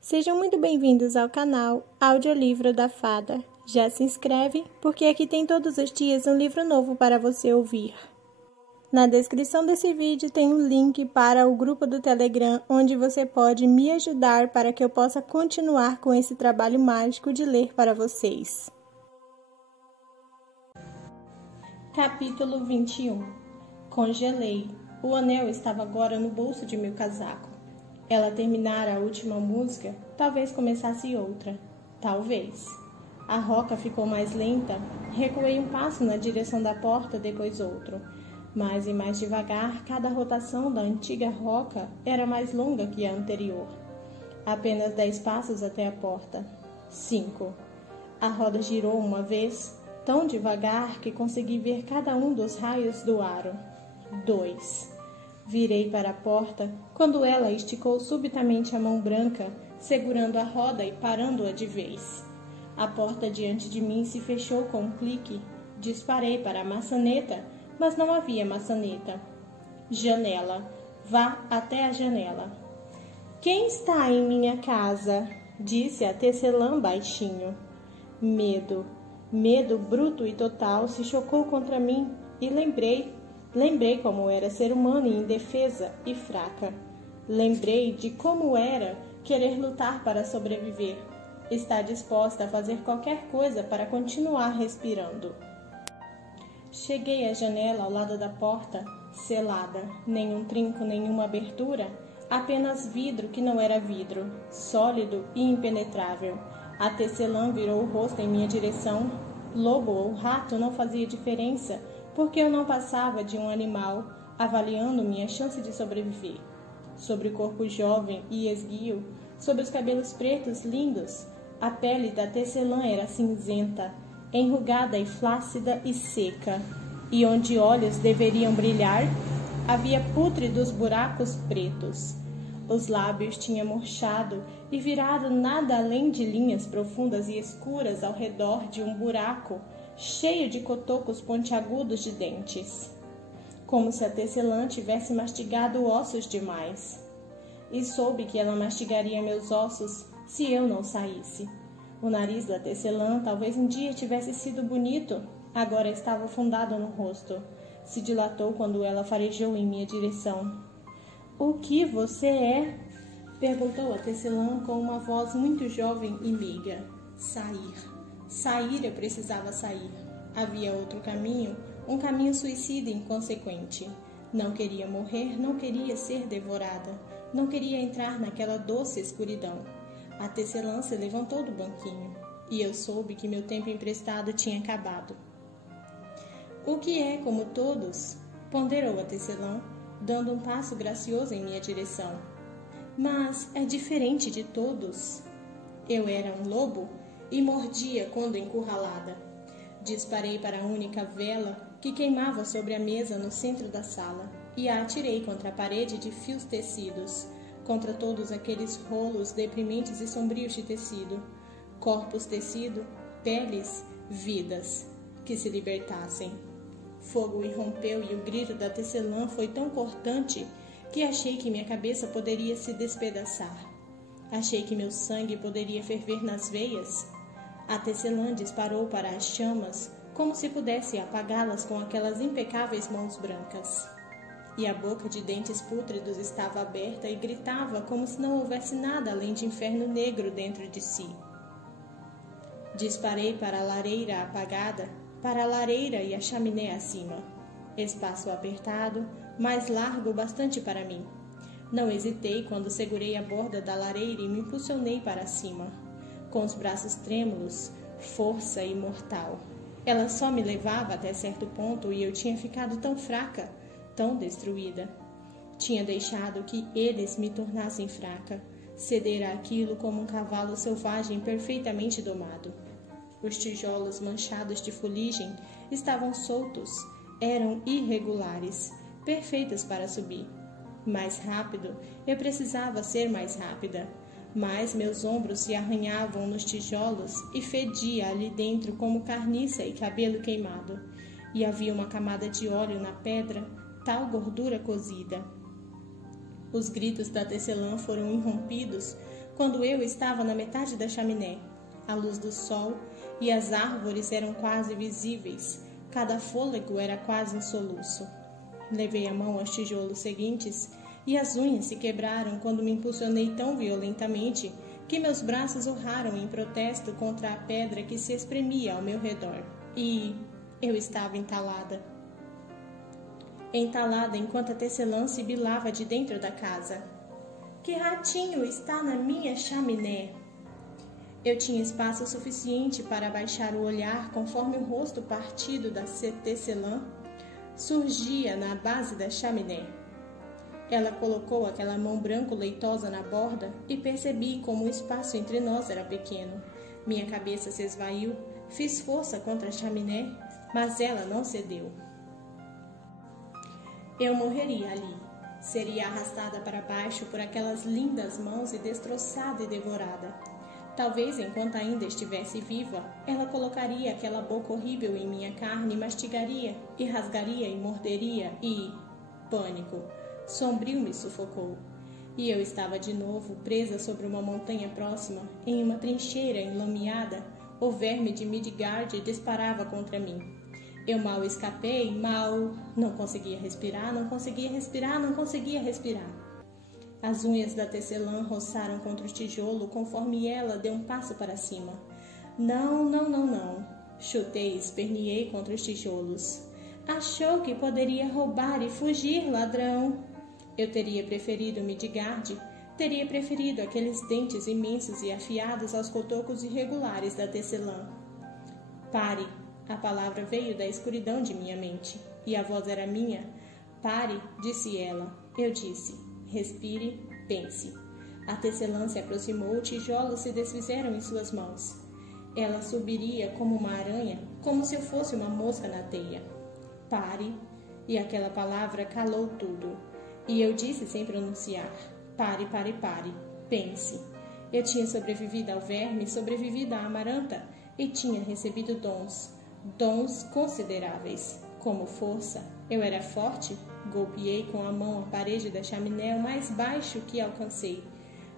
Sejam muito bem-vindos ao canal Audiolivro da Fada. Já se inscreve, porque aqui tem todos os dias um livro novo para você ouvir. Na descrição desse vídeo tem um link para o grupo do Telegram, onde você pode me ajudar para que eu possa continuar com esse trabalho mágico de ler para vocês. Capítulo 21. Congelei. O anel estava agora no bolso de meu casaco. Ela terminara a última música, talvez começasse outra. Talvez. A roca ficou mais lenta, recuei um passo na direção da porta, depois outro. Mais e mais devagar, cada rotação da antiga roca era mais longa que a anterior. Apenas 10 passos até a porta. 5. A roda girou uma vez, tão devagar que consegui ver cada um dos raios do aro. 2. Virei para a porta, quando ela esticou subitamente a mão branca, segurando a roda e parando-a de vez. A porta diante de mim se fechou com um clique. Disparei para a maçaneta, mas não havia maçaneta. Janela. Vá até a janela. Quem está em minha casa? Disse a tecelã baixinho. Medo. Medo bruto e total se chocou contra mim e lembrei como era ser humana e indefesa e fraca. Lembrei de como era querer lutar para sobreviver, estar disposta a fazer qualquer coisa para continuar respirando. Cheguei à janela ao lado da porta, selada, nenhum trinco, nenhuma abertura, apenas vidro que não era vidro, sólido e impenetrável. A tecelã virou o rosto em minha direção. Lobo ou rato não fazia diferença, porque eu não passava de um animal, avaliando minha chance de sobreviver. Sobre o corpo jovem e esguio, sobre os cabelos pretos lindos, a pele da tecelã era cinzenta, enrugada e flácida e seca, e onde olhos deveriam brilhar, havia pútridos buracos pretos. Os lábios tinham murchado e virado nada além de linhas profundas e escuras ao redor de um buraco cheio de cotocos pontiagudos de dentes, como se a tecelã tivesse mastigado ossos demais. E soube que ela mastigaria meus ossos se eu não saísse. O nariz da tecelã talvez um dia tivesse sido bonito, agora estava afundado no rosto. Se dilatou quando ela farejou em minha direção. O que você é? Perguntou a tecelã com uma voz muito jovem e meiga. Sair. Sair, eu precisava sair. Havia outro caminho, um caminho suicida e inconsequente. Não queria morrer, não queria ser devorada, não queria entrar naquela doce escuridão. A tecelã se levantou do banquinho, e eu soube que meu tempo emprestado tinha acabado. O que é como todos? Ponderou a tecelã, dando um passo gracioso em minha direção. Mas é diferente de todos. Eu era um lobo e mordia quando encurralada. Disparei para a única vela que queimava sobre a mesa no centro da sala e a atirei contra a parede de fios tecidos, contra todos aqueles rolos deprimentes e sombrios de tecido, corpos tecido, peles, vidas, que se libertassem. Fogo irrompeu e o grito da tecelã foi tão cortante que achei que minha cabeça poderia se despedaçar. Achei que meu sangue poderia ferver nas veias. A tecelã disparou para as chamas, como se pudesse apagá-las com aquelas impecáveis mãos brancas. E a boca de dentes pútridos estava aberta e gritava como se não houvesse nada além de inferno negro dentro de si. Disparei para a lareira apagada, para a lareira e a chaminé acima. Espaço apertado, mas largo bastante para mim. Não hesitei quando segurei a borda da lareira e me impulsionei para cima. Com os braços trêmulos, força imortal. Ela só me levava até certo ponto e eu tinha ficado tão fraca, tão destruída. Tinha deixado que eles me tornassem fraca, ceder àquilo como um cavalo selvagem perfeitamente domado. Os tijolos manchados de fuligem estavam soltos, eram irregulares, perfeitos para subir. Mais rápido, eu precisava ser mais rápida. Mas meus ombros se arranhavam nos tijolos e fedia ali dentro como carniça e cabelo queimado. E havia uma camada de óleo na pedra, tal gordura cozida. Os gritos da tecelã foram irrompidos quando eu estava na metade da chaminé. A luz do sol e as árvores eram quase visíveis. Cada fôlego era quase um soluço. Levei a mão aos tijolos seguintes e as unhas se quebraram quando me impulsionei tão violentamente que meus braços urraram em protesto contra a pedra que se espremia ao meu redor. E eu estava entalada. Entalada enquanto a tecelã sibilava de dentro da casa. Que ratinho está na minha chaminé? Eu tinha espaço suficiente para abaixar o olhar conforme o rosto partido da tecelã surgia na base da chaminé. Ela colocou aquela mão branco-leitosa na borda e percebi como o espaço entre nós era pequeno. Minha cabeça se esvaiu, fiz força contra a chaminé, mas ela não cedeu. Eu morreria ali. Seria arrastada para baixo por aquelas lindas mãos e destroçada e devorada. Talvez, enquanto ainda estivesse viva, ela colocaria aquela boca horrível em minha carne e mastigaria, e rasgaria e morderia, e... pânico sombrio me sufocou. E eu estava de novo presa sobre uma montanha próxima, em uma trincheira enlameada. O verme de Midgard disparava contra mim. Eu mal escapei, não conseguia respirar, não conseguia respirar, não conseguia respirar. As unhas da tecelã roçaram contra o tijolo conforme ela deu um passo para cima. Não, não, não, não. Chutei e esperneei contra os tijolos. Achou que poderia roubar e fugir, ladrão. Eu teria preferido Midgard, teria preferido aqueles dentes imensos e afiados aos cotocos irregulares da tecelã. Pare. A palavra veio da escuridão de minha mente, e a voz era minha. Pare, disse ela. Eu disse, respire, pense. A tecelã se aproximou, tijolos se desfizeram em suas mãos. Ela subiria como uma aranha, como se eu fosse uma mosca na teia. Pare, e aquela palavra calou tudo. E eu disse sem pronunciar, pare, pare, pare, pense. Eu tinha sobrevivido ao verme, sobrevivido à amaranta, e tinha recebido dons consideráveis. Como força, eu era forte, golpeei com a mão a parede da chaminé o mais baixo que alcancei.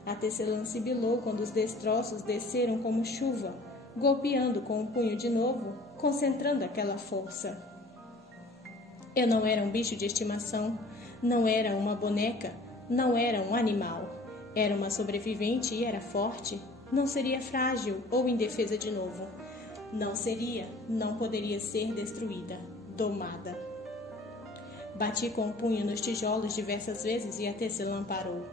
A tecelã sibilou quando os destroços desceram como chuva, golpeando com o punho de novo, concentrando aquela força. Eu não era um bicho de estimação, não era uma boneca, não era um animal. Era uma sobrevivente e era forte. Não seria frágil ou indefesa de novo. Não poderia ser destruída, domada. Bati com o punho nos tijolos diversas vezes e a tecelã parou.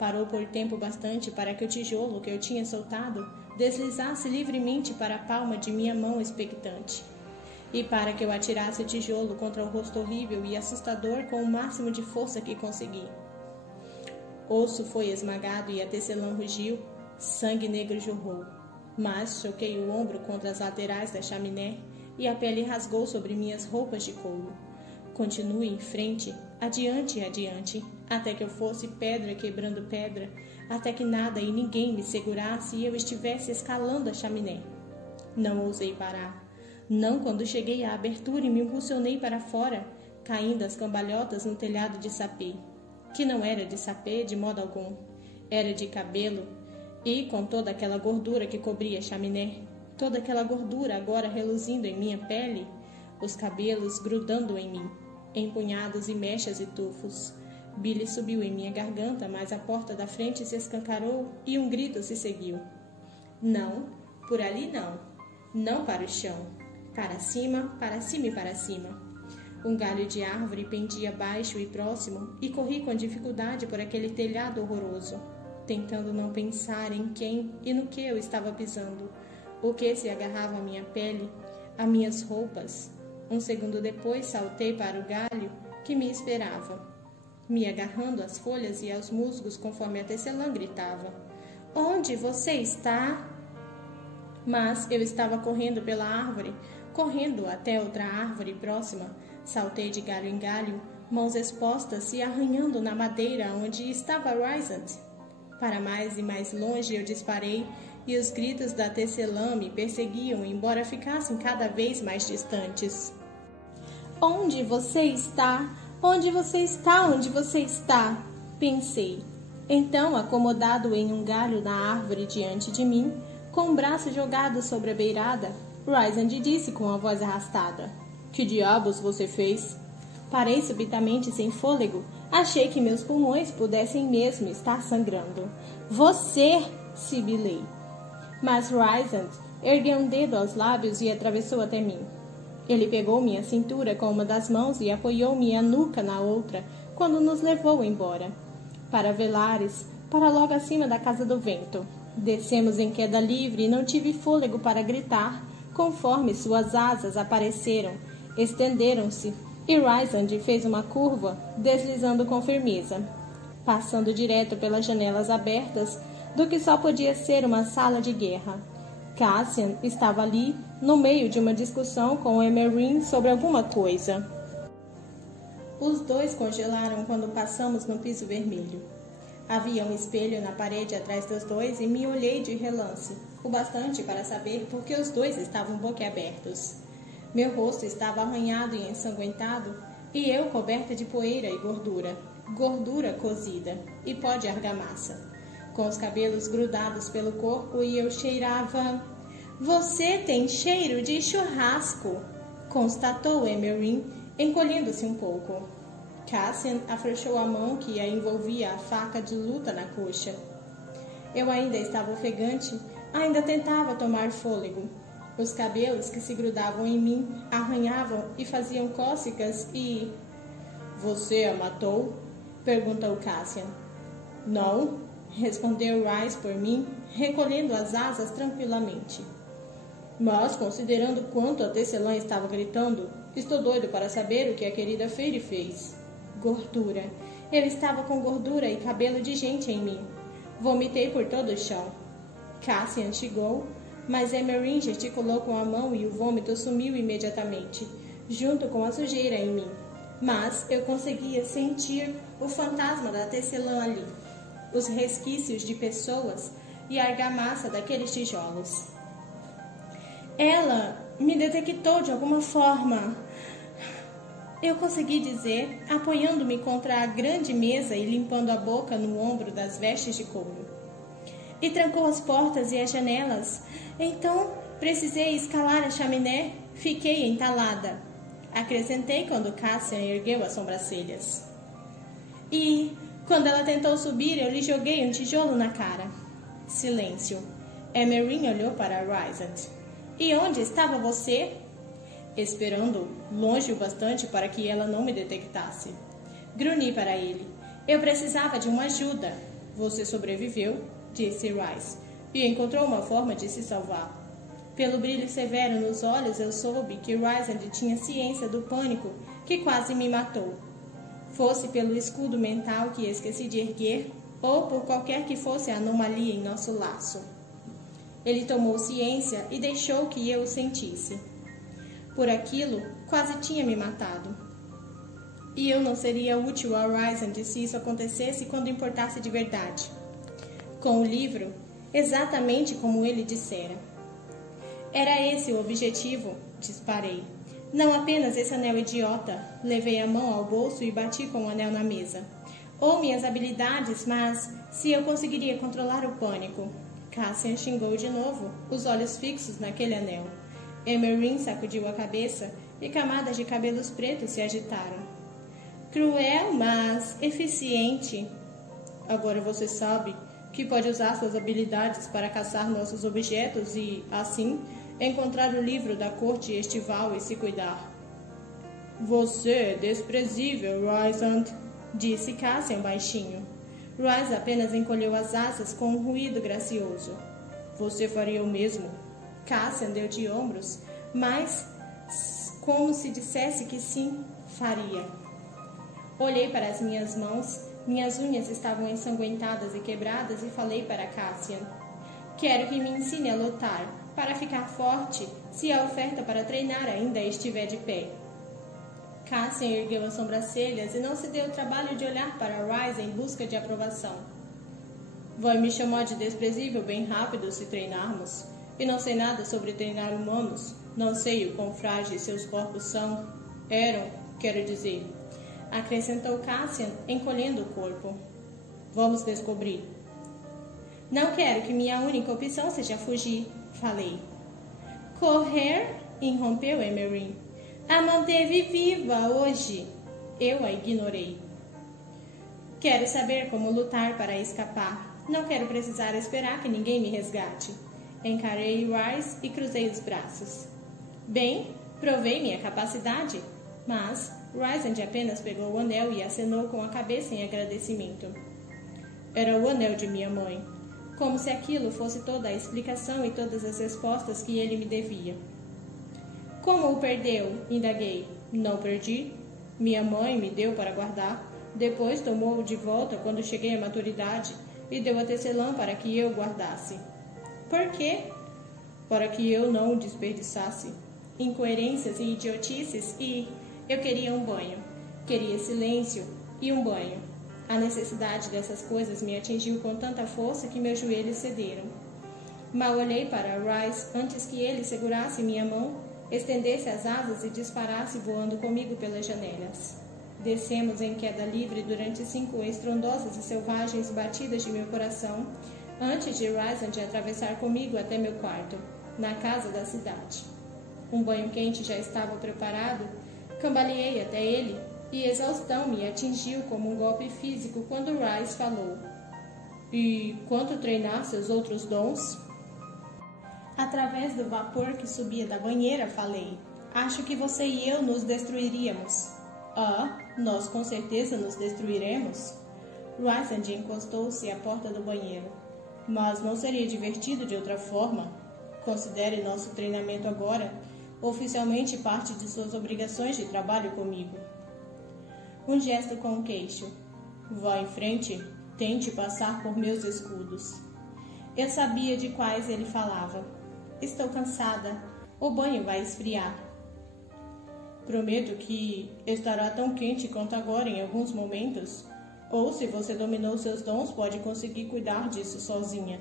Parou por tempo bastante para que o tijolo que eu tinha soltado deslizasse livremente para a palma de minha mão expectante. E para que eu atirasse o tijolo contra o rosto horrível e assustador com o máximo de força que consegui. Osso foi esmagado e a tecelã rugiu, sangue negro jorrou. Mas choquei o ombro contra as laterais da chaminé e a pele rasgou sobre minhas roupas de couro. Continue em frente, adiante e adiante, até que eu fosse pedra quebrando pedra, até que nada e ninguém me segurasse e eu estivesse escalando a chaminé. Não ousei parar. Não quando cheguei à abertura e me impulsionei para fora, caindo às cambalhotas no telhado de sapê, que não era de sapê de modo algum, era de cabelo, e com toda aquela gordura que cobria a chaminé, toda aquela gordura agora reluzindo em minha pele, os cabelos grudando em mim, empunhados em mechas e tufos. Billy subiu em minha garganta, mas a porta da frente se escancarou e um grito se seguiu. Não, por ali não, não para o chão. Para cima e para cima. Um galho de árvore pendia baixo e próximo e corri com dificuldade por aquele telhado horroroso, tentando não pensar em quem e no que eu estava pisando, o que se agarrava à minha pele, a minhas roupas. Um segundo depois saltei para o galho que me esperava, me agarrando às folhas e aos musgos conforme a tecelã gritava. Onde você está? Mas eu estava correndo pela árvore, correndo até outra árvore próxima. Saltei de galho em galho, mãos expostas e arranhando na madeira onde estava Rysand. Para mais e mais longe eu disparei, e os gritos da tecelã me perseguiam, embora ficassem cada vez mais distantes. Onde você está? Onde você está? Onde você está? Pensei. Então, acomodado em um galho na árvore diante de mim, com o braço jogado sobre a beirada, Rysand disse com a voz arrastada: Que diabos você fez? Parei subitamente sem fôlego. Achei que meus pulmões pudessem mesmo estar sangrando. Você! Sibilei. Mas Rysand ergueu um dedo aos lábios e atravessou até mim. Ele pegou minha cintura com uma das mãos e apoiou minha nuca na outra quando nos levou embora. Para Velares, para logo acima da Casa do Vento. Descemos em queda livre e não tive fôlego para gritar, conforme suas asas apareceram, estenderam-se, e Rysand fez uma curva, deslizando com firmeza, passando direto pelas janelas abertas do que só podia ser uma sala de guerra. Cassian estava ali, no meio de uma discussão com Emerin sobre alguma coisa. Os dois congelaram quando passamos no piso vermelho. Havia um espelho na parede atrás dos dois e me olhei de relance, o bastante para saber por que os dois estavam boquiabertos. Meu rosto estava arranhado e ensanguentado, e eu coberta de poeira e gordura cozida e pó de argamassa, com os cabelos grudados pelo corpo, e eu cheirava... Você tem cheiro de churrasco, constatou Emerin, encolhendo-se um pouco. Cassian afrouxou a mão que a envolvia a faca de luta na coxa. Eu ainda estava ofegante, ainda tentava tomar fôlego. Os cabelos que se grudavam em mim arranhavam e faziam cócegas e... Você a matou? Perguntou Cassian. Não, respondeu Rhys por mim, recolhendo as asas tranquilamente. Mas, considerando quanto a tecelã estava gritando, estou doido para saber o que a querida Fairy fez. Gordura. Ele estava com gordura e cabelo de gente em mim. Vomitei por todo o chão. Cassian chegou, mas Emerin gesticulou com a mão e o vômito sumiu imediatamente, junto com a sujeira em mim. Mas eu conseguia sentir o fantasma da tecelã ali, os resquícios de pessoas e a argamassa daqueles tijolos. Ela me detectou de alguma forma. Eu consegui dizer, apoiando-me contra a grande mesa e limpando a boca no ombro das vestes de couro. E trancou as portas e as janelas. Então, precisei escalar a chaminé. Fiquei entalada. Acrescentei quando Cassian ergueu as sobrancelhas. E, quando ela tentou subir, eu lhe joguei um tijolo na cara. Silêncio. Emerin olhou para Rysand. E onde estava você? Esperando, longe o bastante para que ela não me detectasse. Grunhi para ele. Eu precisava de uma ajuda. Você sobreviveu, disse Rhys, e encontrou uma forma de se salvar. Pelo brilho severo nos olhos, eu soube que Rysand tinha ciência do pânico que quase me matou. Fosse pelo escudo mental que esqueci de erguer, ou por qualquer que fosse a anomalia em nosso laço. Ele tomou ciência e deixou que eu o sentisse. Por aquilo, quase tinha me matado. E eu não seria útil ao Rysand se isso acontecesse quando importasse de verdade. Com o livro, exatamente como ele dissera. Era esse o objetivo, disparei. Não apenas esse anel idiota. Levei a mão ao bolso e bati com o anel na mesa. Ou minhas habilidades, mas se eu conseguiria controlar o pânico. Cassian xingou de novo, os olhos fixos naquele anel. Emerin sacudiu a cabeça e camadas de cabelos pretos se agitaram. Cruel, mas eficiente. Agora você sabe que pode usar suas habilidades para caçar nossos objetos e, assim, encontrar o livro da corte estival e se cuidar. Você é desprezível, Rysand, disse Cassian baixinho. Rhys apenas encolheu as asas com um ruído gracioso. Você faria o mesmo? Cassian deu de ombros, mas como se dissesse que sim, faria. Olhei para as minhas mãos, minhas unhas estavam ensanguentadas e quebradas e falei para Cassian. Quero que me ensine a lutar, para ficar forte, se a oferta para treinar ainda estiver de pé. Cassian ergueu as sobrancelhas e não se deu o trabalho de olhar para Rhys em busca de aprovação. Vai me chamar de desprezível bem rápido se treinarmos. E não sei nada sobre treinar humanos. Não sei o quão frágeis seus corpos são. Eram, quero dizer. Acrescentou Cassian, encolhendo o corpo. Vamos descobrir. Não quero que minha única opção seja fugir, falei. Correr? Interrompeu Emery. A manteve viva hoje. Eu a ignorei. Quero saber como lutar para escapar. Não quero precisar esperar que ninguém me resgate. Encarei Rice e cruzei os braços. Bem, provei minha capacidade, mas Rysand apenas pegou o anel e acenou com a cabeça em agradecimento. Era o anel de minha mãe, como se aquilo fosse toda a explicação e todas as respostas que ele me devia. Como o perdeu? Indaguei. Não perdi. Minha mãe me deu para guardar. Depois tomou-o de volta quando cheguei à maturidade e deu a tecelã para que eu guardasse. Por quê? Para que eu não o desperdiçasse. Incoerências e idiotices e eu queria um banho. Queria silêncio e um banho. A necessidade dessas coisas me atingiu com tanta força que meus joelhos cederam. Mal olhei para Rice antes que ele segurasse minha mão, estendesse as asas e disparasse voando comigo pelas janelas. Descemos em queda livre durante 5 estrondosas e selvagens batidas de meu coração, antes de Rysand atravessar comigo até meu quarto, na casa da cidade. Um banho quente já estava preparado, cambaleei até ele, e exaustão me atingiu como um golpe físico quando Rice falou. E quanto treinar seus outros dons? Através do vapor que subia da banheira, falei. Acho que você e eu nos destruiríamos. Ah, nós com certeza nos destruiremos. Rysand encostou-se à porta do banheiro. Mas não seria divertido de outra forma? Considere nosso treinamento agora oficialmente parte de suas obrigações de trabalho comigo. Um gesto com o queixo. Vá em frente, tente passar por meus escudos. Eu sabia de quais ele falava. Estou cansada. O banho vai esfriar. Prometo que estará tão quente quanto agora em alguns momentos. Ou, se você dominou seus dons, pode conseguir cuidar disso sozinha.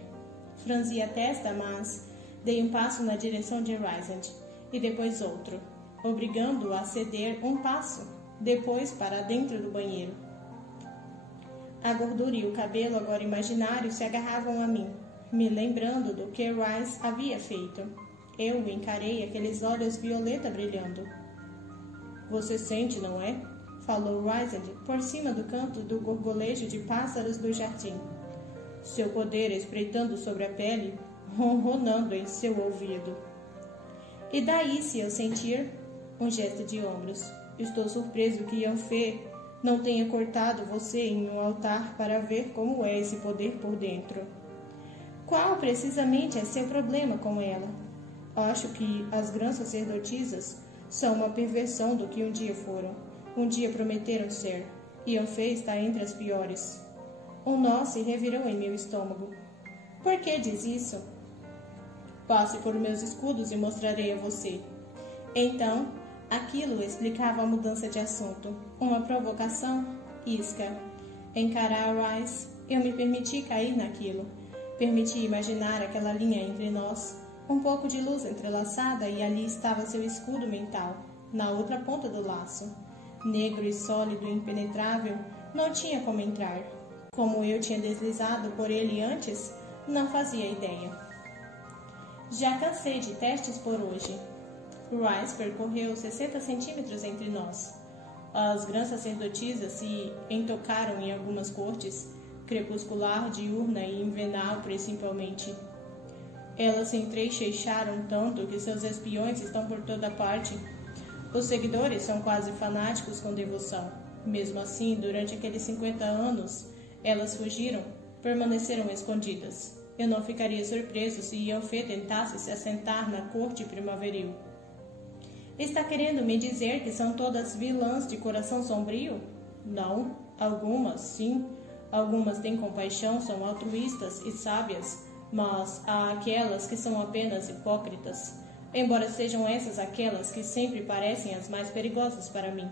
Franzi a testa, mas dei um passo na direção de Rysand, e depois outro, obrigando-o a ceder um passo, depois para dentro do banheiro. A gordura e o cabelo, agora imaginário, se agarravam a mim, me lembrando do que Rice havia feito. Eu encarei aqueles olhos violeta brilhando. Você sente, não é? Falou Rysand por cima do canto do gorgolejo de pássaros do jardim. Seu poder espreitando sobre a pele, ronronando em seu ouvido. E daí, se eu sentir? Um gesto de ombros. Estou surpreso que Yanfei não tenha cortado você em um altar para ver como é esse poder por dentro. Qual precisamente é seu problema com ela? Acho que as grãs sacerdotisas são uma perversão do que um dia foram. Um dia prometeram ser. Yanfei está entre as piores. Um nó se revirou em meu estômago. Por que diz isso? Passe por meus escudos e mostrarei a você. Então, aquilo explicava a mudança de assunto. Uma provocação? Isca. Encarar Rice, eu me permiti cair naquilo. Permiti imaginar aquela linha entre nós. Um pouco de luz entrelaçada e ali estava seu escudo mental, na outra ponta do laço. Negro e sólido e impenetrável, não tinha como entrar. Como eu tinha deslizado por ele antes, não fazia ideia. Já cansei de testes por hoje. Rice percorreu 60 centímetros entre nós. As grãs sacerdotisas se entocaram em algumas cortes, crepuscular, diurna e invernal principalmente. Elas se entrecheixaram tanto que seus espiões estão por toda parte. Os seguidores são quase fanáticos com devoção. Mesmo assim, durante aqueles 50 anos, elas fugiram, permaneceram escondidas. Eu não ficaria surpreso se Yanfei tentasse se assentar na corte primaveril. Está querendo me dizer que são todas vilãs de coração sombrio? Não. Algumas, sim. Algumas têm compaixão, são altruístas e sábias, mas há aquelas que são apenas hipócritas, embora sejam essas aquelas que sempre parecem as mais perigosas para mim.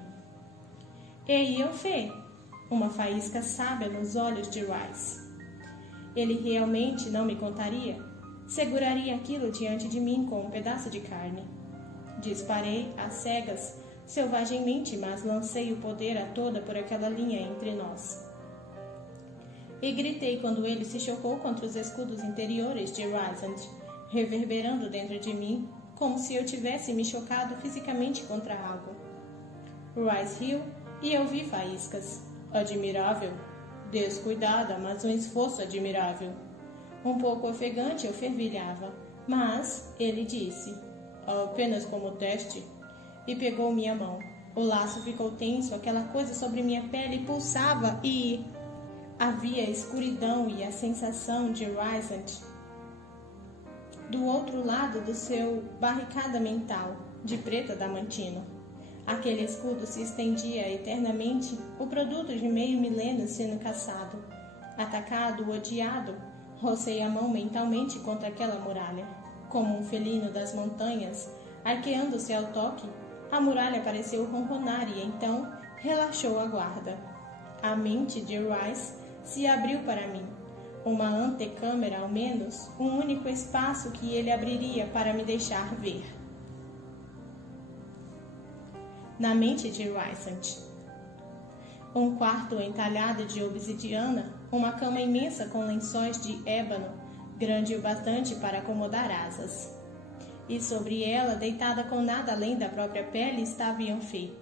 E Yanfei, uma faísca sábia nos olhos de Rice. Ele realmente não me contaria? Seguraria aquilo diante de mim com um pedaço de carne. Disparei, às cegas, selvagemmente, mas lancei o poder a toda por aquela linha entre nós. e gritei quando ele se chocou contra os escudos interiores de Rysand, reverberando dentro de mim, como se eu tivesse me chocado fisicamente contra algo. Rhys riu e eu vi faíscas. Admirável. Descuidada, mas um esforço admirável. Um pouco ofegante eu fervilhava, mas ele disse, apenas como teste, e pegou minha mão. O laço ficou tenso, aquela coisa sobre minha pele pulsava e... havia a escuridão e a sensação de Rysand do outro lado do seu barricada mental, de preta damantino. Aquele escudo se estendia eternamente, o produto de meio milênio sendo caçado. Atacado, odiado, rocei a mão mentalmente contra aquela muralha. Como um felino das montanhas, arqueando-se ao toque, a muralha pareceu ronronar e então relaxou a guarda. A mente de Rhys se abriu para mim. Uma antecâmara, ao menos, um único espaço que ele abriria para me deixar ver. Na mente de Rysand. Um quarto entalhado de obsidiana, uma cama imensa com lençóis de ébano, grande o bastante para acomodar asas. E sobre ela, deitada com nada além da própria pele, estava Yanfei.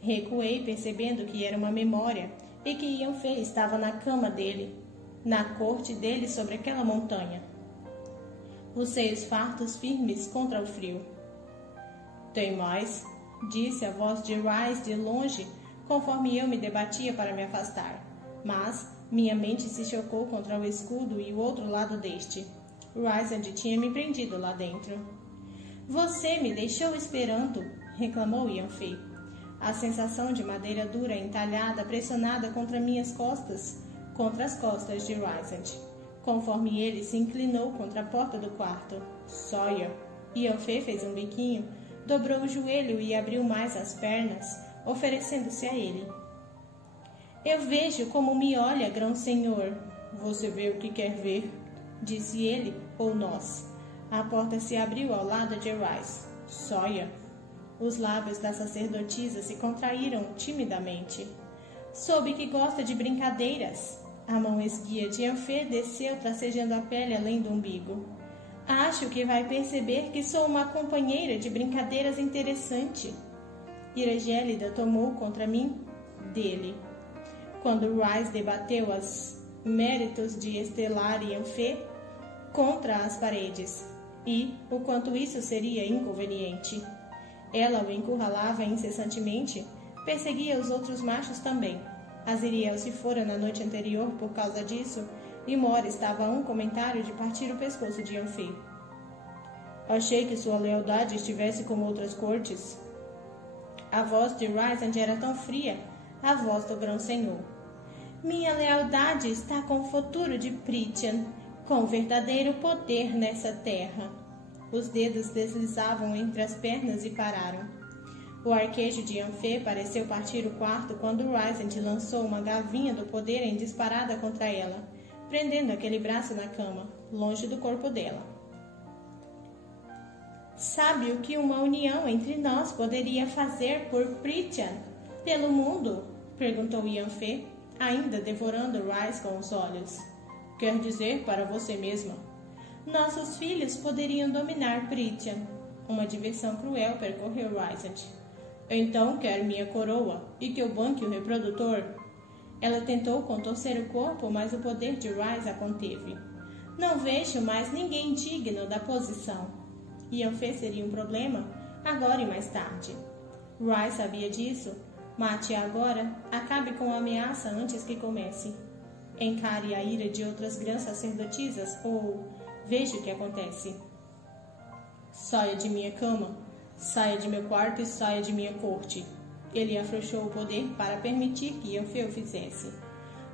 Recuei, percebendo que era uma memória, e que Yanfei estava na cama dele, na corte dele sobre aquela montanha. Os seios fartos firmes contra o frio. Tem mais? Disse a voz de Rhys de longe, conforme eu me debatia para me afastar. Mas minha mente se chocou contra o escudo e o outro lado deste. Rysand tinha me prendido lá dentro. Você me deixou esperando, reclamou Yanfei. A sensação de madeira dura entalhada pressionada contra minhas costas, contra as costas de Rysand, conforme ele se inclinou contra a porta do quarto. Sawyer. Yanfei fez um biquinho, dobrou o joelho e abriu mais as pernas, oferecendo-se a ele. Eu vejo como me olha, grão-senhor. Você vê o que quer ver, disse ele, ou nós. A porta se abriu ao lado de Rhys. Sawyer. Os lábios da sacerdotisa se contraíram timidamente. Soube que gosta de brincadeiras. A mão esguia de Yanfei desceu, tracejando a pele além do umbigo. Acho que vai perceber que sou uma companheira de brincadeiras interessante. Ira gélida tomou contra mim dele. Quando Rhys debateu os méritos de Estelar e Yanfei contra as paredes, e o quanto isso seria inconveniente. Ela o encurralava incessantemente, perseguia os outros machos também. Aziriel se fora na noite anterior por causa disso, e Mora estava a um comentário de partir o pescoço de Yanfei. Achei que sua lealdade estivesse como outras cortes. A voz de Rysand era tão fria, a voz do grão-senhor. Minha lealdade está com o futuro de Prythian, com verdadeiro poder nessa terra. Os dedos deslizavam entre as pernas e pararam. O arquejo de Yanfei pareceu partir o quarto quando Rysand lançou uma gavinha do poder em disparada contra ela, prendendo aquele braço na cama, longe do corpo dela. Sabe o que uma união entre nós poderia fazer por Prythian, pelo mundo? Perguntou Yanfei, ainda devorando Rhys com os olhos. Quer dizer para você mesma? Nossos filhos poderiam dominar Prythian. Uma diversão cruel percorreu Rysand. Então quer minha coroa e que eu banque o reprodutor? Ela tentou contorcer o corpo, mas o poder de Rhys a conteve. Não vejo mais ninguém digno da posição. Yanfei seria um problema, agora e mais tarde. Rhys sabia disso. Mate-a agora, acabe com a ameaça antes que comece. Encare a ira de outras grandes sacerdotisas ou veja o que acontece. Saia de minha cama, saia de meu quarto e saia de minha corte. Ele afrouxou o poder para permitir que Yanfei o fizesse.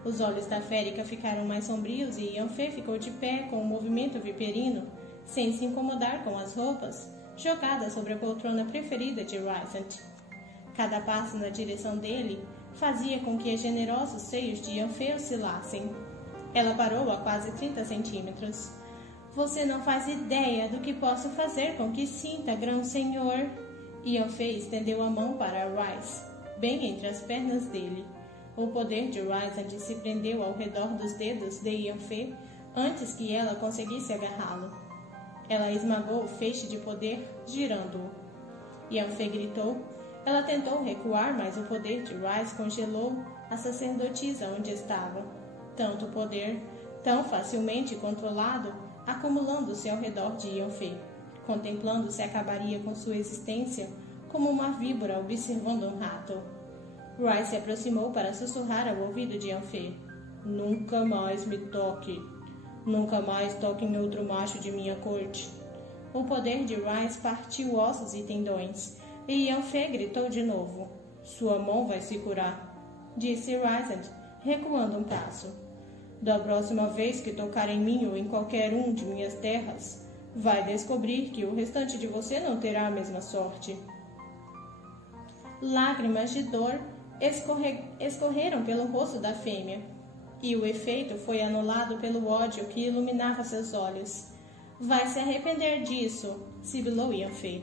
Os olhos da férica ficaram mais sombrios e Yanfei ficou de pé com um movimento viperino, sem se incomodar com as roupas, jogadas sobre a poltrona preferida de Rysand. Cada passo na direção dele fazia com que os generosos seios de Yanfei oscilassem. Ela parou a quase 30 centímetros. Você não faz ideia do que posso fazer com que sinta, grão-senhor. Yanfei estendeu a mão para Rhys, bem entre as pernas dele. O poder de Rysand se prendeu ao redor dos dedos de Yanfei antes que ela conseguisse agarrá-lo. Ela esmagou o feixe de poder, girando-o. Yanfei gritou. Ela tentou recuar, mas o poder de Rys congelou a sacerdotisa onde estava. Tanto poder, tão facilmente controlado, acumulando-se ao redor de Yanfei, contemplando se acabaria com sua existência como uma víbora observando um rato. Rys se aproximou para sussurrar ao ouvido de Yanfei. Nunca mais me toque. Nunca mais toque em outro macho de minha corte. O poder de Rys partiu ossos e tendões, e Yanfei gritou de novo. Sua mão vai se curar, disse Rysand, recuando um passo. Da próxima vez que tocar em mim ou em qualquer um de minhas terras, vai descobrir que o restante de você não terá a mesma sorte. Lágrimas de dor escorreram pelo rosto da fêmea, e o efeito foi anulado pelo ódio que iluminava seus olhos. Vai se arrepender disso, sibilou Yanfei.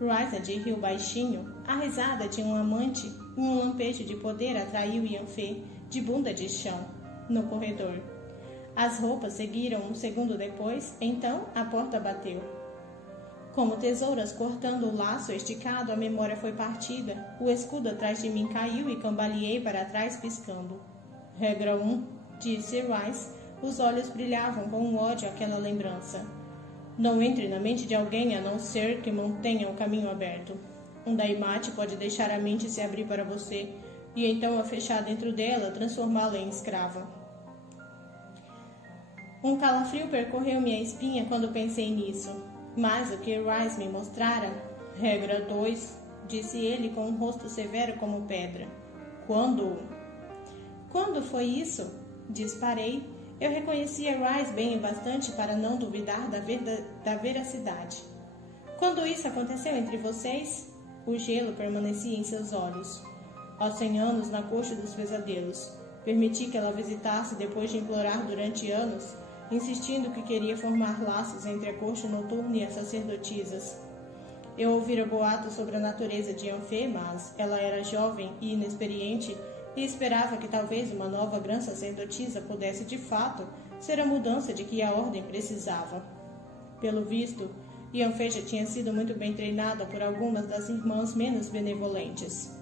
Rysand riu baixinho. A risada de um amante e um lampejo de poder atraiu Yanfei, de bunda de chão, no corredor. As roupas seguiram um segundo depois, então a porta bateu. Como tesouras cortando o laço esticado, a memória foi partida. O escudo atrás de mim caiu e cambaleei para trás piscando. Regra 1, disse Rys. Os olhos brilhavam com um ódio àquela lembrança. Não entre na mente de alguém a não ser que mantenha o caminho aberto. Um Daimate pode deixar a mente se abrir para você, e então a fechar dentro dela, transformá-la em escrava. Um calafrio percorreu minha espinha quando pensei nisso. Mas o que Rys me mostrara... Regra 2, disse ele com um rosto severo como pedra. Quando foi isso? Disparei. Eu reconhecia Rys bem o bastante para não duvidar da veracidade. Quando isso aconteceu entre vocês? O gelo permanecia em seus olhos. Aos 100 anos, na coxa dos pesadelos. Permiti que ela visitasse depois de implorar durante anos, insistindo que queria formar laços entre a corte noturna e as sacerdotisas. Eu ouvira boatos sobre a natureza de Yanfei, mas ela era jovem e inexperiente e esperava que talvez uma nova grã sacerdotisa pudesse, de fato, ser a mudança de que a ordem precisava. Pelo visto, Yanfei já tinha sido muito bem treinada por algumas das irmãs menos benevolentes.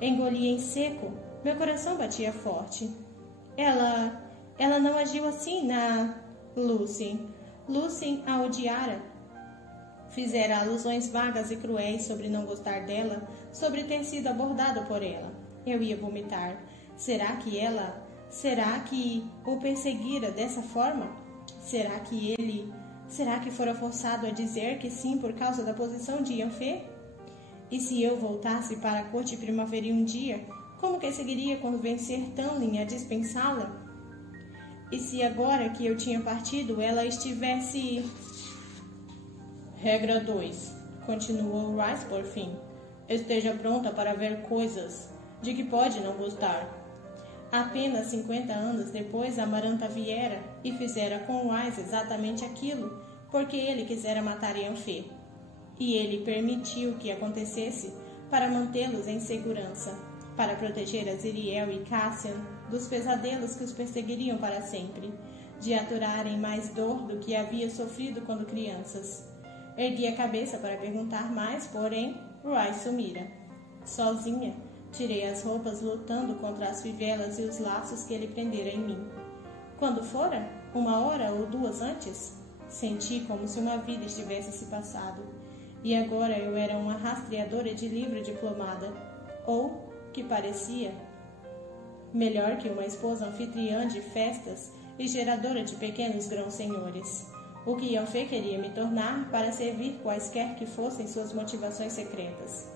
Engoli em seco. Meu coração batia forte. Ela não agiu assim na... Lucien a odiara. Fizera alusões vagas e cruéis sobre não gostar dela, sobre ter sido abordado por ela. Eu ia vomitar. Será que o perseguira dessa forma? Será que fora forçado a dizer que sim por causa da posição de Yanfei? E se eu voltasse para a corte primaveril um dia, como conseguiria convencer Tanlin a dispensá-la? E se agora que eu tinha partido, ela estivesse... Regra 2, continuou Rys por fim. Esteja pronta para ver coisas de que pode não gostar. Apenas 50 anos depois, Amaranta viera e fizera com Rys exatamente aquilo, porque ele quisera matar Yanfei. E ele permitiu que acontecesse para mantê-los em segurança, para proteger Aziriel e Cassian dos pesadelos que os perseguiriam para sempre, de aturarem mais dor do que havia sofrido quando crianças. Ergui a cabeça para perguntar mais, porém, Rys sumira. Sozinha, tirei as roupas lutando contra as fivelas e os laços que ele prendera em mim. Quando fora? 1 hora ou 2 antes? Senti como se uma vida estivesse se passado. E agora eu era uma rastreadora de livro diplomada. Ou, que parecia, melhor que uma esposa anfitriã de festas e geradora de pequenos grãos-senhores. O que Yanfei queria me tornar para servir quaisquer que fossem suas motivações secretas.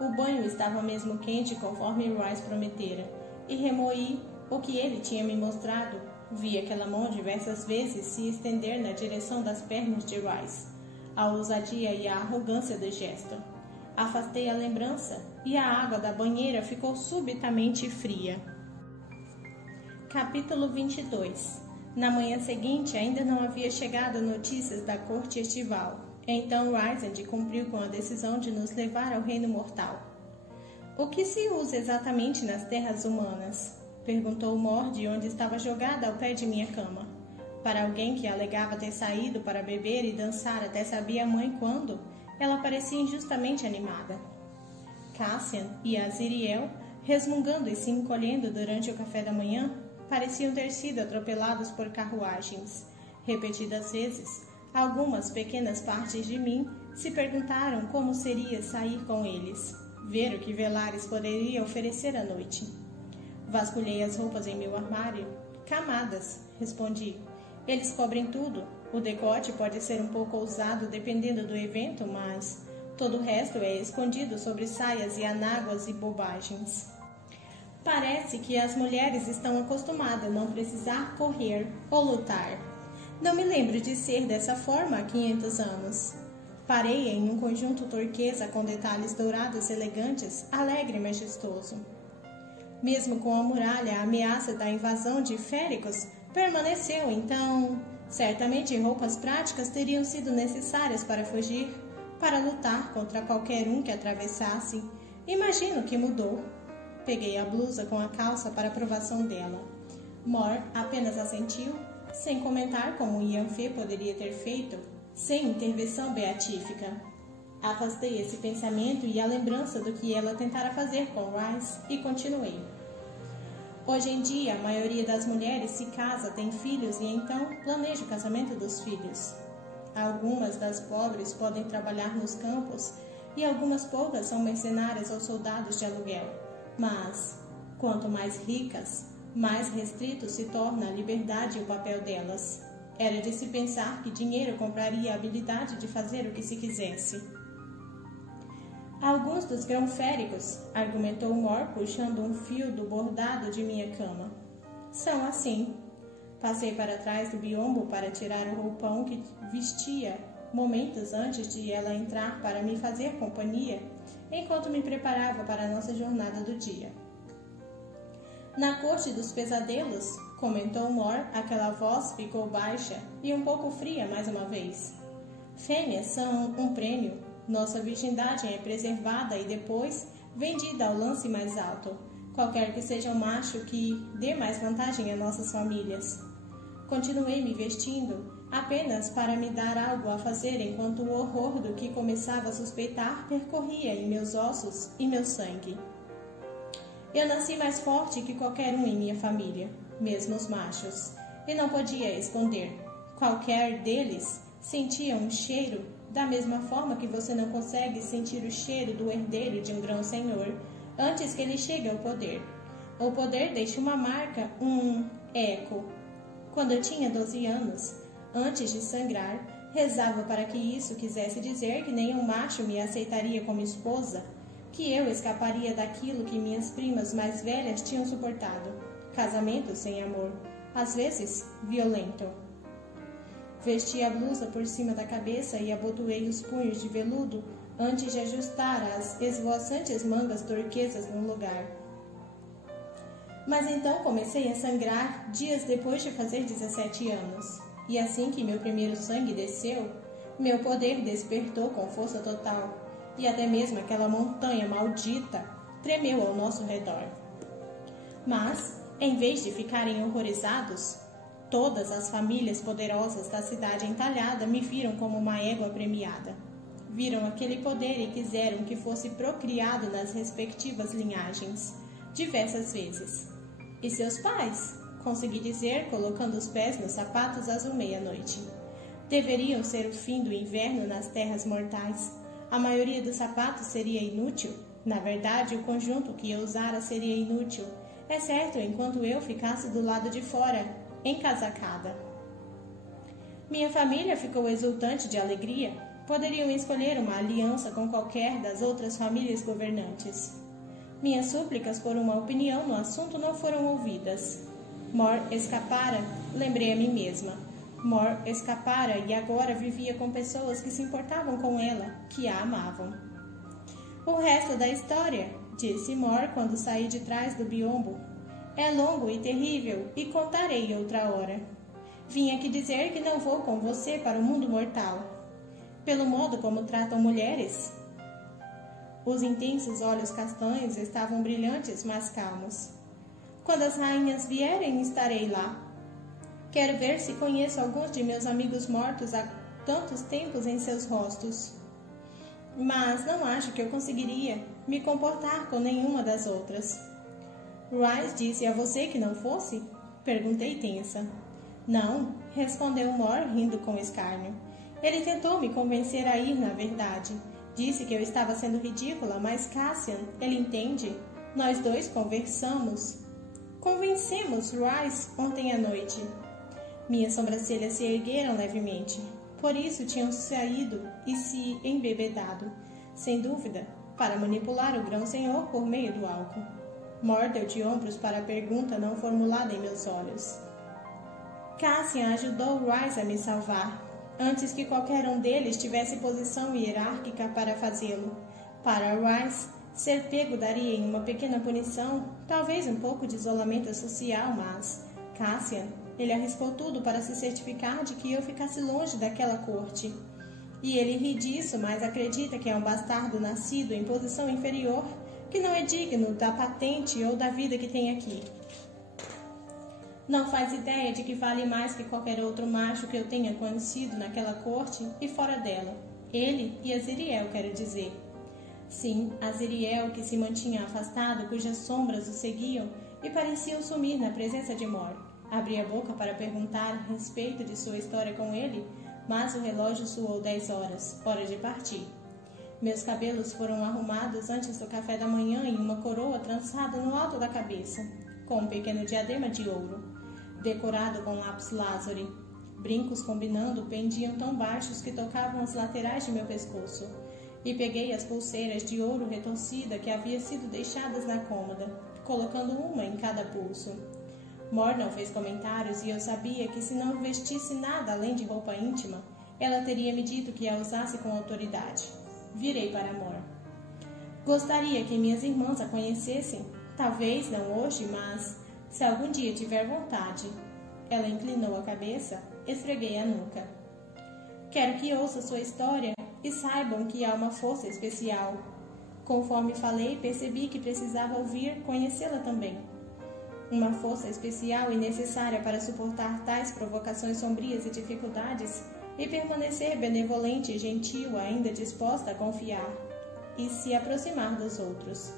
O banho estava mesmo quente conforme Rys prometera, e remoí o que ele tinha me mostrado. Vi aquela mão diversas vezes se estender na direção das pernas de Rys, a ousadia e a arrogância do gesto. Afastei a lembrança e a água da banheira ficou subitamente fria. Capítulo 22. Na manhã seguinte ainda não havia chegado notícias da corte estival. Então Rysand cumpriu com a decisão de nos levar ao reino mortal. O que se usa exatamente nas terras humanas? Perguntou Mor de onde estava jogada ao pé de minha cama. Para alguém que alegava ter saído para beber e dançar até sabia a mãe quando, ela parecia injustamente animada. Cassian e Aziriel, resmungando e se encolhendo durante o café da manhã, pareciam ter sido atropelados por carruagens. Repetidas vezes, algumas pequenas partes de mim se perguntaram como seria sair com eles, ver o que Velares poderia oferecer à noite. Vasculhei as roupas em meu armário. Camadas, respondi. Eles cobrem tudo. O decote pode ser um pouco ousado dependendo do evento, mas todo o resto é escondido sobre saias e anáguas e bobagens. Parece que as mulheres estão acostumadas a não precisar correr ou lutar. Não me lembro de ser dessa forma há 500 anos. Parei em um conjunto turquesa com detalhes dourados elegantes, alegre e majestoso. Mesmo com a muralha, a ameaça da invasão de Féricos permaneceu, então certamente roupas práticas teriam sido necessárias para fugir, para lutar contra qualquer um que atravessasse. Imagino que mudou. Peguei a blusa com a calça para aprovação dela. Mor apenas assentiu, sem comentar como Yanfê poderia ter feito, sem intervenção beatífica. Afastei esse pensamento e a lembrança do que ela tentara fazer com Rice e continuei. Hoje em dia, a maioria das mulheres se casa, tem filhos e então planeja o casamento dos filhos. Algumas das pobres podem trabalhar nos campos e algumas poucas são mercenárias ou soldados de aluguel. Mas, quanto mais ricas, mais restrito se torna a liberdade e o papel delas. Era de se pensar que dinheiro compraria a habilidade de fazer o que se quisesse. Alguns dos grão-féricos, argumentou Mor puxando um fio do bordado de minha cama. São assim. Passei para trás do biombo para tirar o roupão que vestia momentos antes de ela entrar para me fazer companhia, enquanto me preparava para a nossa jornada do dia. Na corte dos pesadelos, comentou Mor, aquela voz ficou baixa e um pouco fria mais uma vez. Fêmeas são um prêmio. Nossa virgindade é preservada e depois vendida ao lance mais alto, qualquer que seja o macho que dê mais vantagem a nossas famílias. Continuei me vestindo apenas para me dar algo a fazer enquanto o horror do que começava a suspeitar percorria em meus ossos e meu sangue. Eu nasci mais forte que qualquer um em minha família, mesmo os machos, e não podia esconder. Qualquer deles sentia um cheiro da mesma forma que você não consegue sentir o cheiro do herdeiro de um grão-senhor antes que ele chegue ao poder. O poder deixa uma marca, um eco. Quando eu tinha 12 anos, antes de sangrar, rezava para que isso quisesse dizer que nenhum macho me aceitaria como esposa, que eu escaparia daquilo que minhas primas mais velhas tinham suportado, casamento sem amor, às vezes violento. Vesti a blusa por cima da cabeça e abotoei os punhos de veludo antes de ajustar as esvoaçantes mangas turquesas no lugar. Mas então comecei a sangrar dias depois de fazer 17 anos. E assim que meu primeiro sangue desceu, meu poder despertou com força total, e até mesmo aquela montanha maldita tremeu ao nosso redor. Mas, em vez de ficarem horrorizados, todas as famílias poderosas da cidade entalhada me viram como uma égua premiada. Viram aquele poder e quiseram que fosse procriado nas respectivas linhagens, diversas vezes. E seus pais? Consegui dizer, colocando os pés nos sapatos azul meia-noite. Deveriam ser o fim do inverno nas terras mortais. A maioria dos sapatos seria inútil. Na verdade, o conjunto que eu usara seria inútil, exceto enquanto eu ficasse do lado de fora, encasacada. Minha família ficou exultante de alegria. Poderiam escolher uma aliança com qualquer das outras famílias governantes. Minhas súplicas por uma opinião no assunto não foram ouvidas. Mor escapara, lembrei a mim mesma. Mor escapara e agora vivia com pessoas que se importavam com ela, que a amavam. O resto da história, disse Mor quando saí de trás do biombo, é longo e terrível e contarei outra hora. Vim aqui dizer que não vou com você para o mundo mortal. Pelo modo como tratam mulheres? Os intensos olhos castanhos estavam brilhantes, mas calmos. Quando as rainhas vierem, estarei lá. Quero ver se conheço alguns de meus amigos mortos há tantos tempos em seus rostos. Mas não acho que eu conseguiria me comportar com nenhuma das outras. Rice disse a você que não fosse? Perguntei tensa. Não, respondeu Mor, rindo com escárnio. Ele tentou me convencer a ir, na verdade. Disse que eu estava sendo ridícula, mas Cassian, ele entende. Nós dois conversamos. Convencemos Rice ontem à noite. Minhas sobrancelhas se ergueram levemente. Por isso tinham saído e se embebedado, sem dúvida, para manipular o grão-senhor por meio do álcool. Mor deu de ombros para a pergunta não formulada em meus olhos. Cassian ajudou Rice a me salvar, antes que qualquer um deles tivesse posição hierárquica para fazê-lo. Para Rice, ser pego daria em uma pequena punição, talvez um pouco de isolamento social, mas Cassian, ele arriscou tudo para se certificar de que eu ficasse longe daquela corte. E ele ri disso, mas acredita que é um bastardo nascido em posição inferior, que não é digno da patente ou da vida que tem aqui. Não faz ideia de que vale mais que qualquer outro macho que eu tenha conhecido naquela corte e fora dela. Ele e Aziriel, quero dizer. Sim, Aziriel, que se mantinha afastado, cujas sombras o seguiam e pareciam sumir na presença de Mor. Abri a boca para perguntar a respeito de sua história com ele, mas o relógio soou 10 horas, hora de partir. Meus cabelos foram arrumados antes do café da manhã em uma coroa trançada no alto da cabeça, com um pequeno diadema de ouro, decorado com lápis lazuli. Brincos combinando pendiam tão baixos que tocavam as laterais de meu pescoço, e peguei as pulseiras de ouro retorcida que haviam sido deixadas na cômoda, colocando uma em cada pulso. Mor não fez comentários e eu sabia que se não vestisse nada além de roupa íntima, ela teria me dito que a usasse com autoridade. Virei para Mor. Gostaria que minhas irmãs a conhecessem, talvez não hoje, mas se algum dia tiver vontade. Ela inclinou a cabeça, esfreguei a nuca. Quero que ouça sua história e saibam que há uma força especial. Conforme falei, percebi que precisava ouvir conhecê-la também. Uma força especial e necessária para suportar tais provocações sombrias e dificuldades e permanecer benevolente e gentil, ainda disposta a confiar e se aproximar dos outros.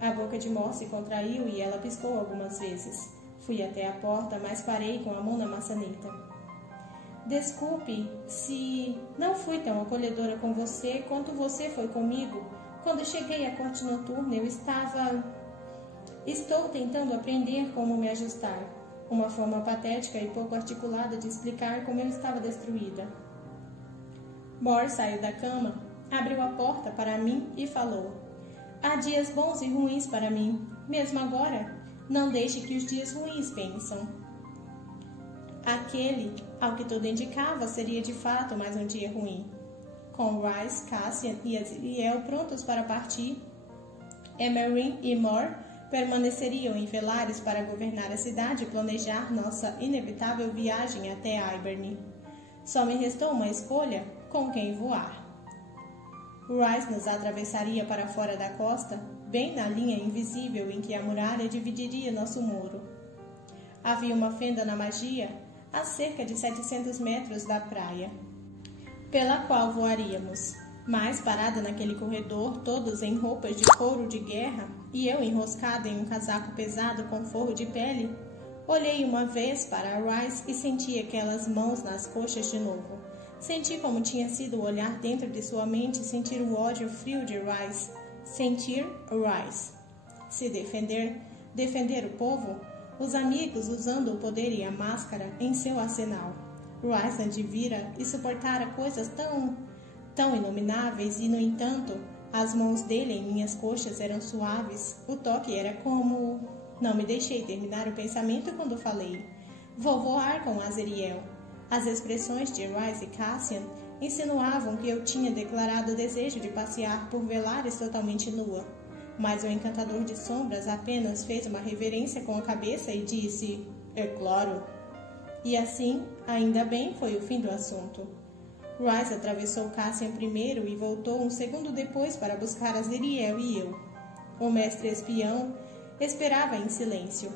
A boca de Mor se contraiu e ela piscou algumas vezes. Fui até a porta, mas parei com a mão na maçaneta. Desculpe se não fui tão acolhedora com você quanto você foi comigo. Quando cheguei à corte noturna, Estou tentando aprender como me ajustar. Uma forma patética e pouco articulada de explicar como eu estava destruída. Mor saiu da cama, abriu a porta para mim e falou. Há dias bons e ruins para mim, mesmo agora. Não deixe que os dias ruins pensam. Aquele, ao que tudo indicava, seria de fato mais um dia ruim. Com Rice, Cassian e Aziriel prontos para partir, Emerin e Mor permaneceriam em Velares para governar a cidade e planejar nossa inevitável viagem até Hiberne. Só me restou uma escolha, com quem voar. Rice nos atravessaria para fora da costa, bem na linha invisível em que a muralha dividiria nosso muro. Havia uma fenda na magia, a cerca de 700 metros da praia, pela qual voaríamos. Mas, parada naquele corredor, todos em roupas de couro de guerra, e eu enroscada em um casaco pesado com forro de pele, olhei uma vez para Rice e senti aquelas mãos nas coxas de novo. Senti como tinha sido olhar dentro de sua mente e sentir o ódio frio de Rice. Sentir Rice. Se defender o povo, os amigos usando o poder e a máscara em seu arsenal. Rice advira e suportara coisas tão inomináveis e, no entanto, as mãos dele em minhas coxas eram suaves. O toque era como... Não me deixei terminar o pensamento quando falei. Vou voar com Aziriel. As expressões de Rice e Cassian insinuavam que eu tinha declarado o desejo de passear por Velares totalmente nua. Mas o encantador de sombras apenas fez uma reverência com a cabeça e disse, é claro. E assim, ainda bem, foi o fim do assunto. Rice atravessou Cassian primeiro e voltou um segundo depois para buscar Azriel e eu. O mestre espião esperava em silêncio.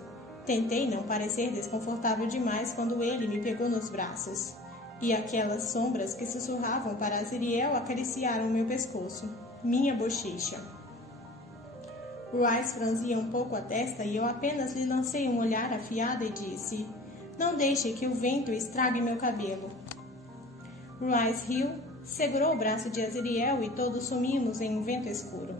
Tentei não parecer desconfortável demais quando ele me pegou nos braços, e aquelas sombras que sussurravam para Azriel acariciaram meu pescoço, minha bochecha. Rice franzia um pouco a testa e eu apenas lhe lancei um olhar afiado e disse: "Não deixe que o vento estrague meu cabelo." Rice riu, segurou o braço de Azriel e todos sumimos em um vento escuro.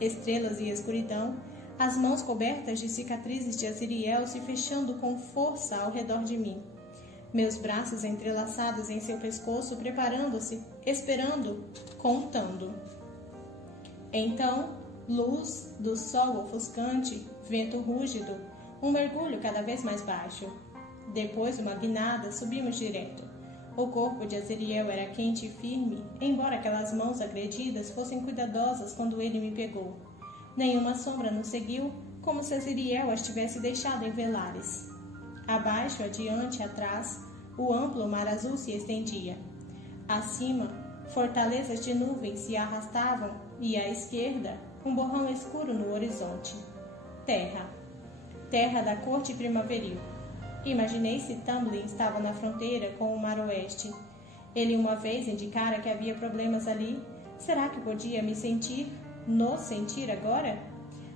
Estrelas e escuridão, as mãos cobertas de cicatrizes de Azriel se fechando com força ao redor de mim. Meus braços entrelaçados em seu pescoço, preparando-se, esperando, contando. Então, luz do sol ofuscante, vento rúgido, um mergulho cada vez mais baixo. Depois uma guinada, subimos direto. O corpo de Azriel era quente e firme, embora aquelas mãos agredidas fossem cuidadosas quando ele me pegou. Nenhuma sombra nos seguiu, como se Azriel as tivesse deixado em velares. Abaixo, adiante, atrás, o amplo mar azul se estendia. Acima, fortalezas de nuvens se arrastavam e, à esquerda, um borrão escuro no horizonte. Terra. Terra da corte primaveril. Imaginei se Tamlin estava na fronteira com o mar oeste. Ele uma vez indicara que havia problemas ali. Será que podia nos sentir agora?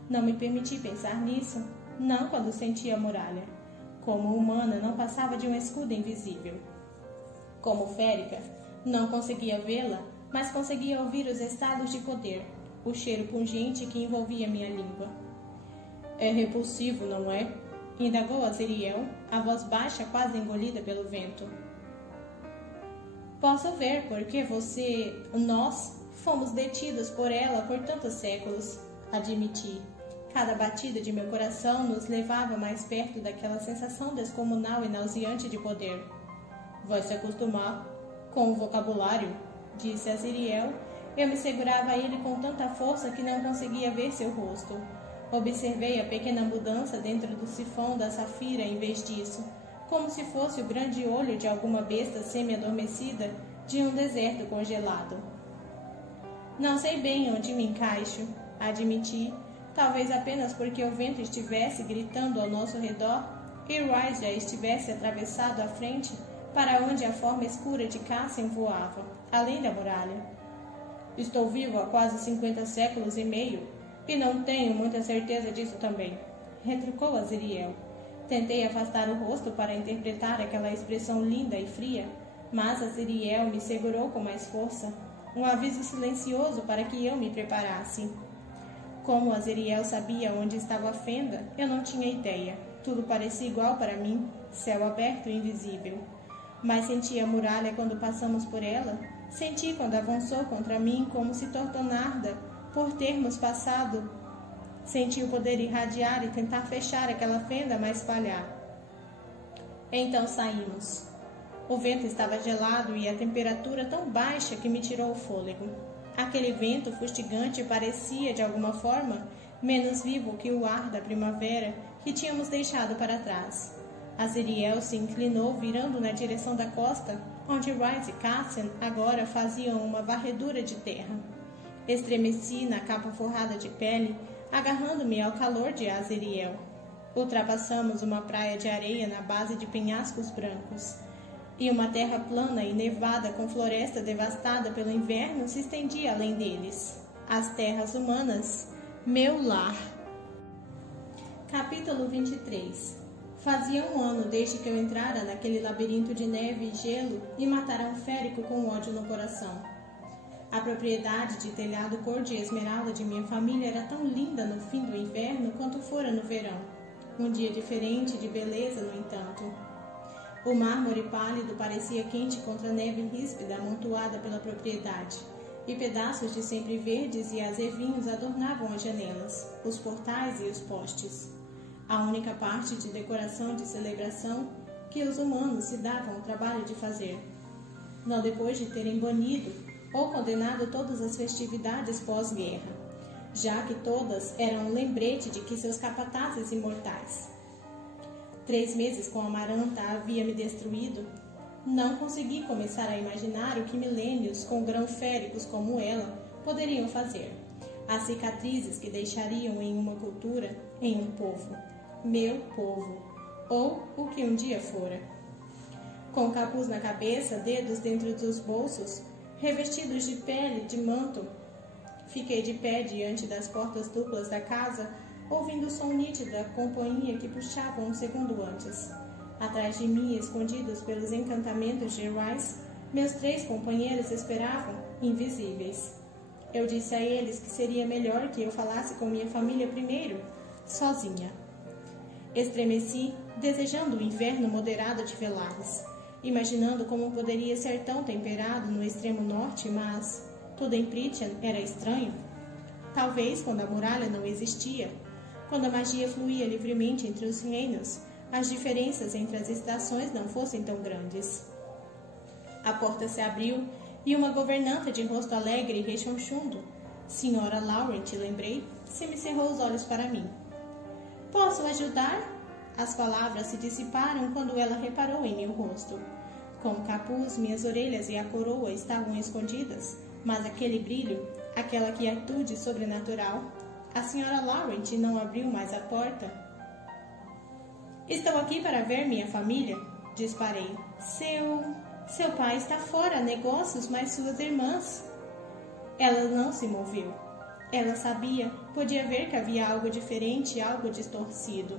Não me permiti pensar nisso, não quando sentia a muralha. Como humana, não passava de um escudo invisível. Como férica, não conseguia vê-la, mas conseguia ouvir os estalos de poder, o cheiro pungente que envolvia minha língua. "É repulsivo, não é?" indagou Azriel, a voz baixa quase engolida pelo vento. "Posso ver porque nós fomos detidos por ela por tantos séculos", admiti. Cada batida de meu coração nos levava mais perto daquela sensação descomunal e nauseante de poder. "Vai se acostumar com o vocabulário", disse Azriel. Eu me segurava a ele com tanta força que não conseguia ver seu rosto. Observei a pequena mudança dentro do sifão da safira em vez disso, como se fosse o grande olho de alguma besta semi-adormecida de um deserto congelado. "Não sei bem onde me encaixo", admiti, talvez apenas porque o vento estivesse gritando ao nosso redor e Rice já estivesse atravessado à frente para onde a forma escura de Cassian voava, além da muralha. "Estou vivo há quase 50 séculos e meio, e não tenho muita certeza disso também", retrucou Azriel. Tentei afastar o rosto para interpretar aquela expressão linda e fria, mas Azriel me segurou com mais força, um aviso silencioso para que eu me preparasse. Como Azriel sabia onde estava a fenda, eu não tinha ideia. Tudo parecia igual para mim, céu aberto e invisível. Mas senti a muralha quando passamos por ela, senti quando avançou contra mim como se torturada por termos passado. Senti o poder irradiar e tentar fechar aquela fenda, mas falhar. Então saímos. O vento estava gelado e a temperatura tão baixa que me tirou o fôlego. Aquele vento fustigante parecia, de alguma forma, menos vivo que o ar da primavera que tínhamos deixado para trás. Azriel se inclinou, virando na direção da costa, onde Rice e Cassian agora faziam uma varredura de terra. Estremeci na capa forrada de pele, agarrando-me ao calor de Azriel. Ultrapassamos uma praia de areia na base de penhascos brancos, e uma terra plana e nevada com floresta devastada pelo inverno se estendia além deles. As terras humanas, meu lar. Capítulo 23. Fazia um ano desde que eu entrara naquele labirinto de neve e gelo e matara um férico com ódio no coração. A propriedade de telhado cor de esmeralda de minha família era tão linda no fim do inverno quanto fora no verão. Um dia diferente de beleza, no entanto. O mármore pálido parecia quente contra a neve ríspida amontoada pela propriedade, e pedaços de sempre verdes e azevinhos adornavam as janelas, os portais e os postes. A única parte de decoração de celebração que os humanos se davam o trabalho de fazer. Não depois de terem banido ou condenado todas as festividades pós-guerra, já que todas eram um lembrete de que seus capatazes imortais. 3 meses com Amaranta havia me destruído. Não consegui começar a imaginar o que milênios com grão-féricos como ela poderiam fazer. As cicatrizes que deixariam em uma cultura, em um povo. Meu povo. Ou o que um dia fora. Com o capuz na cabeça, dedos dentro dos bolsos, revestidos de pele de manto, fiquei de pé diante das portas duplas da casa, ouvindo o som nítido da companhia que puxavam um segundo antes. Atrás de mim, escondidos pelos encantamentos de Rice, meus 3 companheiros esperavam, invisíveis. Eu disse a eles que seria melhor que eu falasse com minha família primeiro, sozinha. Estremeci, desejando o inverno moderado de Velares, imaginando como poderia ser tão temperado no extremo norte, mas tudo em Prythian era estranho. Talvez quando a muralha não existia, quando a magia fluía livremente entre os reinos, as diferenças entre as estações não fossem tão grandes. A porta se abriu e uma governanta de rosto alegre e rechonchundo, Senhora Laurent, lembrei, se me cerrou os olhos para mim. Posso ajudar? As palavras se dissiparam quando ela reparou em meu rosto. Com o capuz, minhas orelhas e a coroa estavam escondidas, mas aquele brilho, aquela quietude sobrenatural, a Senhora Laurent não abriu mais a porta. Estou aqui para ver minha família, disparei. Seu pai está fora a negócios, mas suas irmãs... Ela não se moveu. Ela sabia, podia ver que havia algo diferente, algo distorcido.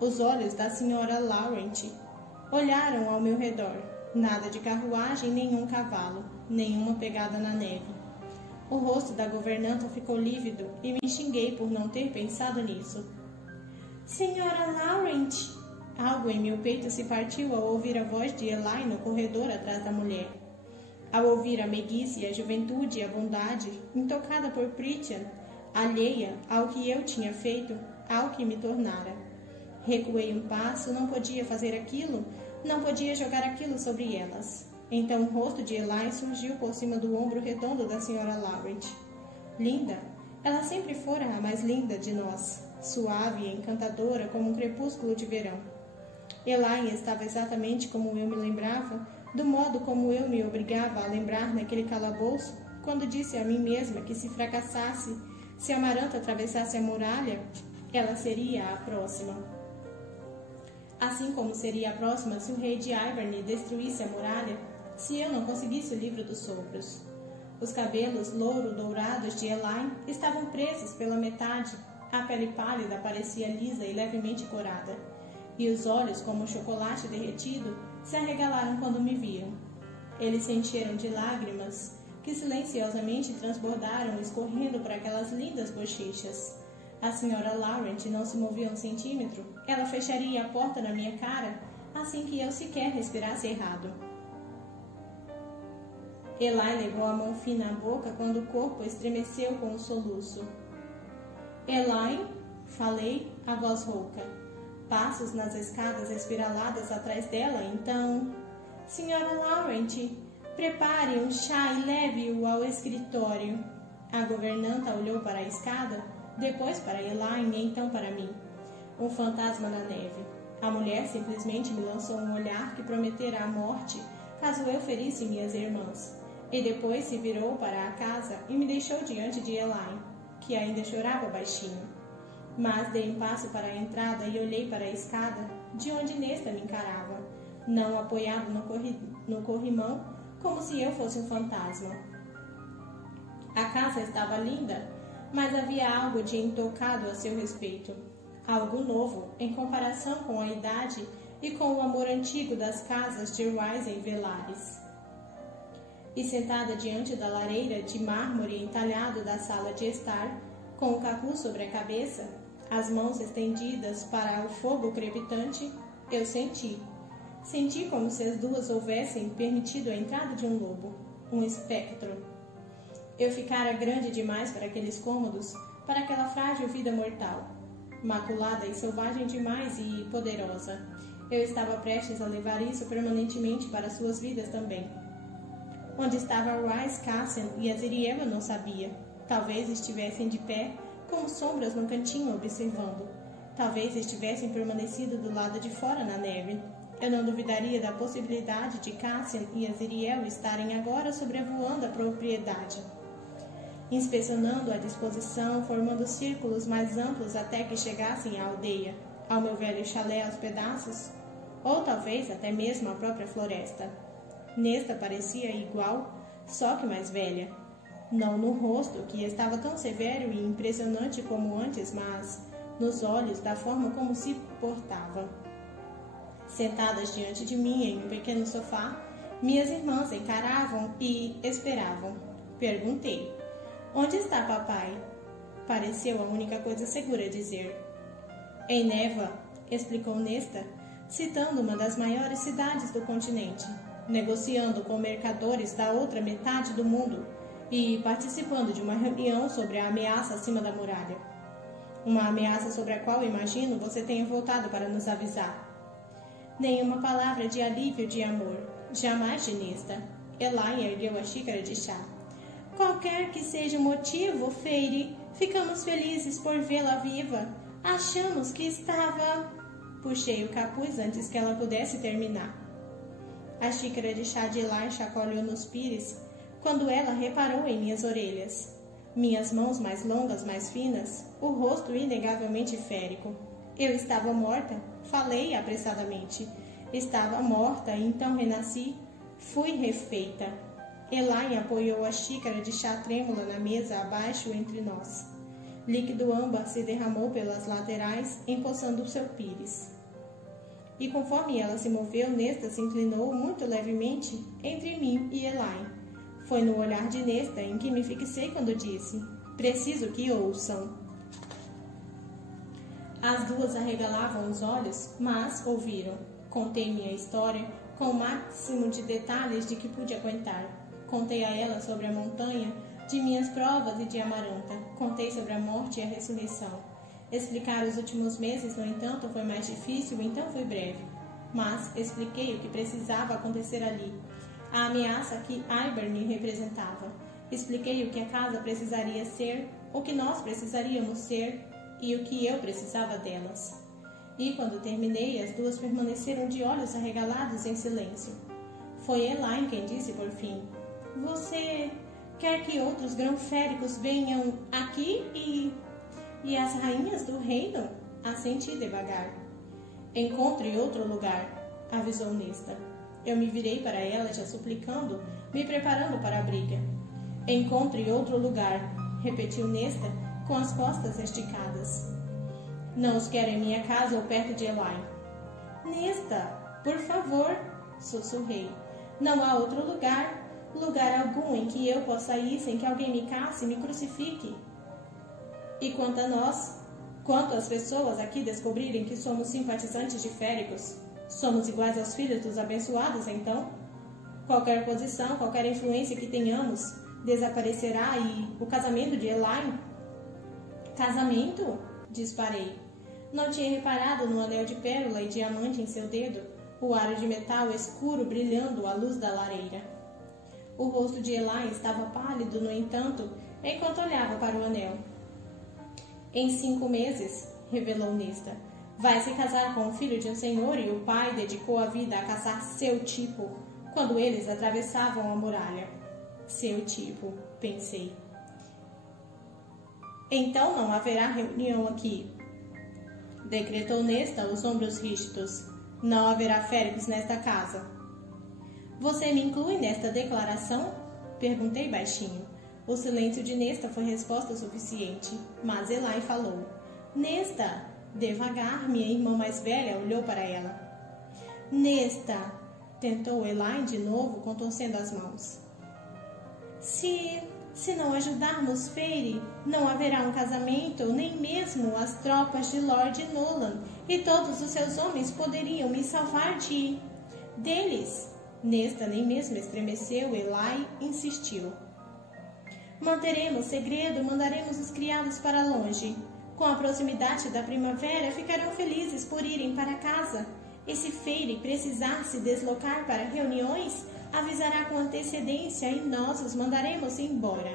Os olhos da Senhora Laurent olharam ao meu redor. Nada de carruagem, nenhum cavalo, nenhuma pegada na neve. O rosto da governanta ficou lívido e me xinguei por não ter pensado nisso. Senhora Laurent! Algo em meu peito se partiu ao ouvir a voz de Eli no corredor atrás da mulher. Ao ouvir a meiguice, a juventude e a bondade, intocada por Prythian, alheia ao que eu tinha feito, ao que me tornara. Recuei um passo, não podia fazer aquilo, não podia jogar aquilo sobre elas. Então o rosto de Eli surgiu por cima do ombro redondo da Senhora Laurent. Linda, ela sempre fora a mais linda de nós, suave e encantadora como um crepúsculo de verão. Eli estava exatamente como eu me lembrava, do modo como eu me obrigava a lembrar naquele calabouço, quando disse a mim mesma que se fracassasse, se Amaranta atravessasse a muralha, ela seria a próxima. Assim como seria a próxima se o rei de Ivern destruísse a muralha, se eu não conseguisse o livro dos sopros. Os cabelos louro-dourados de Eli estavam presos pela metade, a pele pálida parecia lisa e levemente corada, e os olhos, como chocolate derretido, se arregalaram quando me viram. Eles se encheram de lágrimas, que silenciosamente transbordaram, escorrendo por aquelas lindas bochechas. A Senhora Laurent não se movia um centímetro, ela fecharia a porta na minha cara assim que eu sequer respirasse errado. Eli levou a mão fina à boca quando o corpo estremeceu com um soluço. Eli, falei, a voz rouca. Passos nas escadas espiraladas atrás dela, então... Senhora Laurent, prepare um chá e leve-o ao escritório. A governanta olhou para a escada, depois para Eli e então para mim. Um fantasma na neve. A mulher simplesmente me lançou um olhar que prometera a morte caso eu ferisse minhas irmãs. E depois se virou para a casa e me deixou diante de Eli, que ainda chorava baixinho. Mas dei um passo para a entrada e olhei para a escada, de onde Nesta me encarava, não apoiado no corrimão, como se eu fosse um fantasma. A casa estava linda, mas havia algo de intocado a seu respeito. Algo novo, em comparação com a idade e com o amor antigo das casas de Rice em Velares. E sentada diante da lareira de mármore entalhado da sala de estar, com o capuz sobre a cabeça, as mãos estendidas para o fogo crepitante, eu senti. Senti como se as duas houvessem permitido a entrada de um lobo, um espectro. Eu ficara grande demais para aqueles cômodos, para aquela frágil vida mortal. Maculada e selvagem demais e poderosa. Eu estava prestes a levar isso permanentemente para suas vidas também. Onde estava Rice, Cassian e Aziriel eu não sabia. Talvez estivessem de pé, como sombras no cantinho observando. Talvez estivessem permanecido do lado de fora na neve. Eu não duvidaria da possibilidade de Cassian e Aziriel estarem agora sobrevoando a propriedade, inspecionando a disposição, formando círculos mais amplos até que chegassem à aldeia, ao meu velho chalé aos pedaços, ou talvez até mesmo à própria floresta. Nesta parecia igual, só que mais velha. Não no rosto, que estava tão severo e impressionante como antes, mas nos olhos, da forma como se portava. Sentadas diante de mim em um pequeno sofá, minhas irmãs encaravam e esperavam. Perguntei: "Onde está papai?" Pareceu a única coisa segura a dizer. "Em Neva", explicou Nesta, citando uma das maiores cidades do continente, negociando com mercadores da outra metade do mundo e participando de uma reunião sobre a ameaça acima da muralha. Uma ameaça sobre a qual, imagino, você tenha voltado para nos avisar. Nenhuma palavra de alívio, de amor. Jamais de Nesta. Elaine ergueu a xícara de chá. "Qualquer que seja o motivo, Feire, ficamos felizes por vê-la viva. Achamos que estava..." Puxei o capuz antes que ela pudesse terminar. A xícara de chá de Elaine chacoalhou nos pires quando ela reparou em minhas orelhas. Minhas mãos mais longas, mais finas, o rosto inegavelmente férico. Eu estava morta, falei apressadamente. Estava morta e então renasci. Fui refeita. Elaine apoiou a xícara de chá trêmula na mesa abaixo entre nós. Líquido âmbar se derramou pelas laterais, empoçando o seu pires. E conforme ela se moveu, Nesta se inclinou muito levemente entre mim e Elaine. Foi no olhar de Nesta em que me fixei quando disse: "Preciso que ouçam." As duas arregalavam os olhos, mas ouviram. Contei minha história com o máximo de detalhes de que pude aguentar. Contei a ela sobre a montanha, de minhas provas e de Amaranta. Contei sobre a morte e a ressurreição. Explicar os últimos meses, no entanto, foi mais difícil, então fui breve. Mas expliquei o que precisava acontecer ali. A ameaça que Hybern representava. Expliquei o que a casa precisaria ser, o que nós precisaríamos ser e o que eu precisava delas. E quando terminei, as duas permaneceram de olhos arregalados em silêncio. Foi Elaine quem disse por fim: "Você quer que outros grão-féricos venham aqui e as rainhas do reino?" Assenti devagar. "Encontre outro lugar", avisou Nesta. Eu me virei para ela, já suplicando, me preparando para a briga. "Encontre outro lugar", repetiu Nesta, com as costas esticadas. "Não os quero em minha casa ou perto de Elaine." "Nesta, por favor", sussurrei. "Não há outro lugar, lugar algum em que eu possa ir sem que alguém me casse e me crucifique. E quanto a nós, quanto às pessoas aqui descobrirem que somos simpatizantes de Féricos, somos iguais aos filhos dos abençoados, então? Qualquer posição, qualquer influência que tenhamos, desaparecerá e o casamento de Elaine..." "Casamento?" disparei. Não tinha reparado no anel de pérola e diamante em seu dedo, o aro de metal escuro brilhando à luz da lareira. O rosto de Elaine estava pálido, no entanto, enquanto olhava para o anel. "Em 5 meses", revelou Nesta, "vai se casar com o filho de um senhor e o pai dedicou a vida a caçar seu tipo, quando eles atravessavam a muralha." Seu tipo, pensei. "Então não haverá reunião aqui", decretou Nesta, os ombros rígidos. "Não haverá féricos nesta casa." "Você me inclui nesta declaração?" perguntei baixinho. O silêncio de Nesta foi resposta suficiente, mas Elaine falou. "Nesta!" Devagar, minha irmã mais velha olhou para ela. "Nesta!" tentou Elaine de novo, contorcendo as mãos. Se não ajudarmos Feire, não haverá um casamento, nem mesmo as tropas de Lord Nolan, e todos os seus homens poderiam me salvar deles." Nesta nem mesmo estremeceu. Elaine insistiu. "Manteremos segredo, mandaremos os criados para longe. Com a proximidade da primavera, ficarão felizes por irem para casa. E se Feire precisar se deslocar para reuniões, avisará com antecedência e nós os mandaremos embora.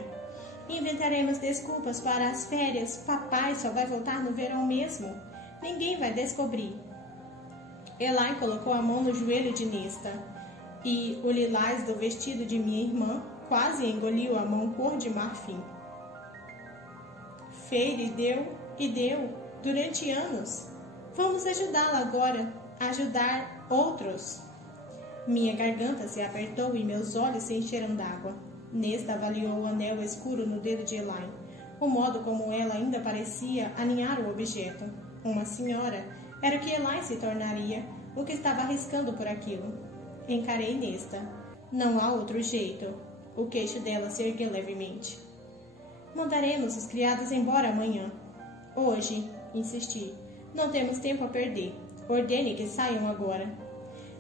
Inventaremos desculpas para as férias. Papai só vai voltar no verão mesmo. Ninguém vai descobrir." Eli colocou a mão no joelho de Nesta, e o lilás do vestido de minha irmã quase engoliu a mão cor de marfim. Feire deu, durante anos. Vamos ajudá-la agora, ajudar outros. Minha garganta se apertou e meus olhos se encheram d'água. Nesta avaliou o anel escuro no dedo de Eli, o modo como ela ainda parecia aninhar o objeto. Uma senhora, era o que Eli se tornaria, o que estava arriscando por aquilo. Encarei Nesta. Não há outro jeito. O queixo dela se ergueu levemente. Mandaremos os criados embora amanhã. Hoje, insisti. Não temos tempo a perder. Ordene que saiam agora.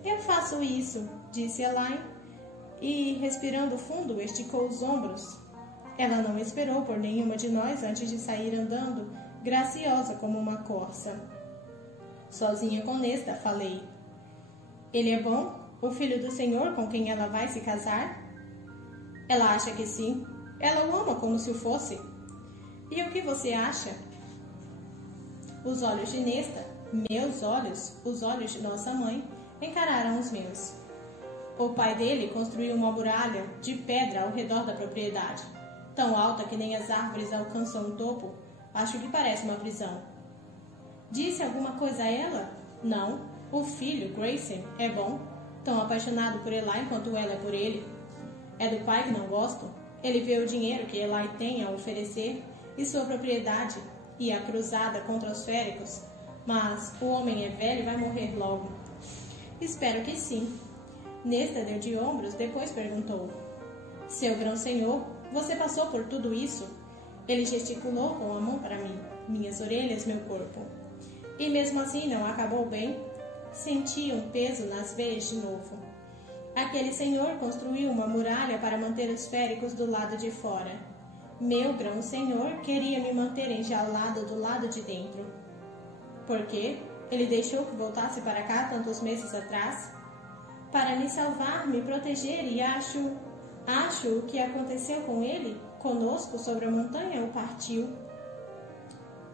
Eu faço isso, disse Eli, e, respirando fundo, esticou os ombros. Ela não esperou por nenhuma de nós antes de sair andando, graciosa como uma corça. Sozinha com Nesta, falei. Ele é bom? O filho do Senhor com quem ela vai se casar? Ela acha que sim. Ela o ama como se o fosse. E o que você acha? Os olhos de Nesta, meus olhos, os olhos de nossa mãe, encararam os meus. O pai dele construiu uma muralha de pedra ao redor da propriedade, tão alta que nem as árvores alcançam o topo. Acho que parece uma prisão. Disse alguma coisa a ela? Não. O filho, Grayson, é bom, tão apaixonado por Eli quanto ela é por ele. É do pai que não gosto. Ele vê o dinheiro que Eli tem a oferecer e sua propriedade e a cruzada contra os féricos. Mas o homem é velho e vai morrer logo. Espero que sim. Nesta deu de ombros, depois perguntou. Seu grão-senhor, você passou por tudo isso? Ele gesticulou com a mão para mim, minhas orelhas, meu corpo. E mesmo assim não acabou bem? Senti um peso nas veias de novo. Aquele senhor construiu uma muralha para manter os féricos do lado de fora. Meu grão-senhor queria me manter enjaulado do lado de dentro. Por quê? Ele deixou que voltasse para cá tantos meses atrás? Para me salvar, me proteger e acho o que aconteceu com ele, conosco sobre a montanha, o partiu.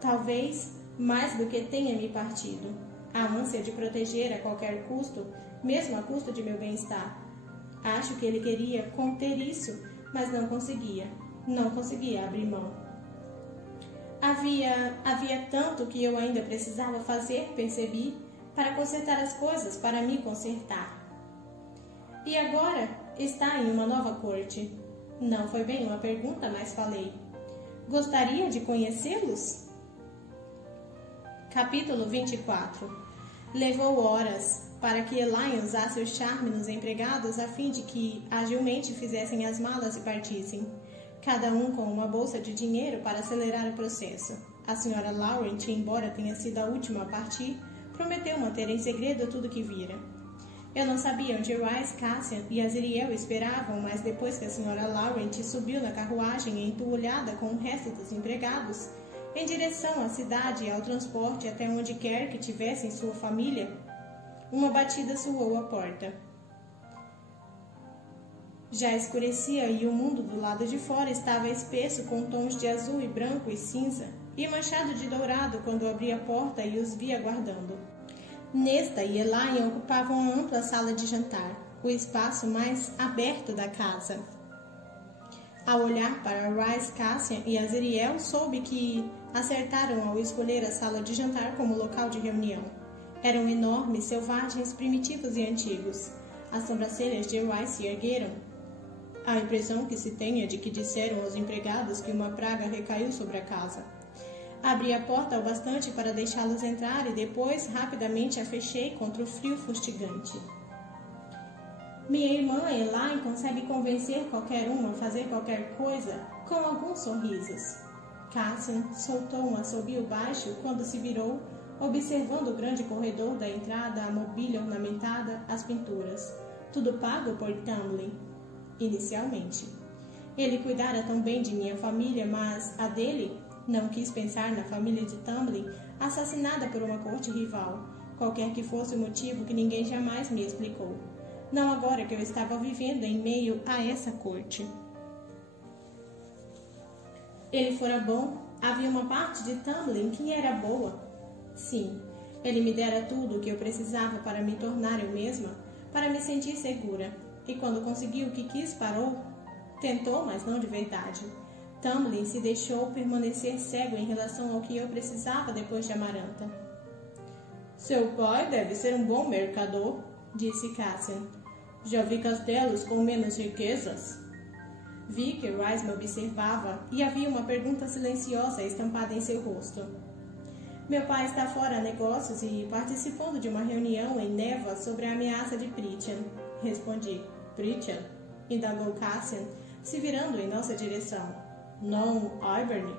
Talvez mais do que tenha me partido. A ânsia de proteger a qualquer custo, mesmo a custo de meu bem-estar. Acho que ele queria conter isso, mas não conseguia. Não conseguia abrir mão. Havia tanto que eu ainda precisava fazer, percebi, para consertar as coisas, para me consertar. E agora está em uma nova corte. Não foi bem uma pergunta, mas falei. Gostaria de conhecê-los? Capítulo 24. Levou horas para que Eli usasse o charme nos empregados a fim de que agilmente fizessem as malas e partissem, cada um com uma bolsa de dinheiro para acelerar o processo. A senhora Laurent, embora tenha sido a última a partir, prometeu manter em segredo tudo que vira. Eu não sabia onde Rice, Cassian e Azriel esperavam, mas depois que a senhora Laurent subiu na carruagem entulhada com o resto dos empregados, em direção à cidade e ao transporte até onde quer que tivessem sua família, uma batida soou à porta. Já escurecia e o mundo do lado de fora estava espesso com tons de azul e branco e cinza, e manchado de dourado quando abri a porta e os vi aguardando. Nesta e Eli ocupavam a ampla sala de jantar, o espaço mais aberto da casa. Ao olhar para Rice, Cassian e Azriel, soube que acertaram ao escolher a sala de jantar como local de reunião. Eram enormes, selvagens, primitivos e antigos. As sobrancelhas de Rice se ergueram. A impressão que se tem é de que disseram aos empregados que uma praga recaiu sobre a casa. Abri a porta o bastante para deixá-los entrar e depois rapidamente a fechei contra o frio fustigante. Minha irmã Eli consegue convencer qualquer um a fazer qualquer coisa com alguns sorrisos. Cassian soltou um assobio baixo quando se virou, observando o grande corredor da entrada, a mobília ornamentada, as pinturas. Tudo pago por Tamlin, inicialmente. Ele cuidara tão bem de minha família, mas a dele não quis pensar na família de Tamlin, assassinada por uma corte rival, qualquer que fosse o motivo que ninguém jamais me explicou. Não agora que eu estava vivendo em meio a essa corte. Ele fora bom. Havia uma parte de Tamlin que era boa. Sim, Ele me dera tudo o que eu precisava para me tornar eu mesma, para me sentir segura. E quando conseguiu o que quis, parou. Tentou, mas não de verdade. Tamlin se deixou permanecer cego em relação ao que eu precisava depois de Amaranta. Seu pai deve ser um bom mercador, disse Cassian. Já vi castelos com menos riquezas? Vi que Rice me observava e havia uma pergunta silenciosa estampada em seu rosto. Meu pai está fora a negócios e participando de uma reunião em Neva sobre a ameaça de Prithian. Respondi. Prithian? Indagou Cassian, se virando em nossa direção. Não, Iberne?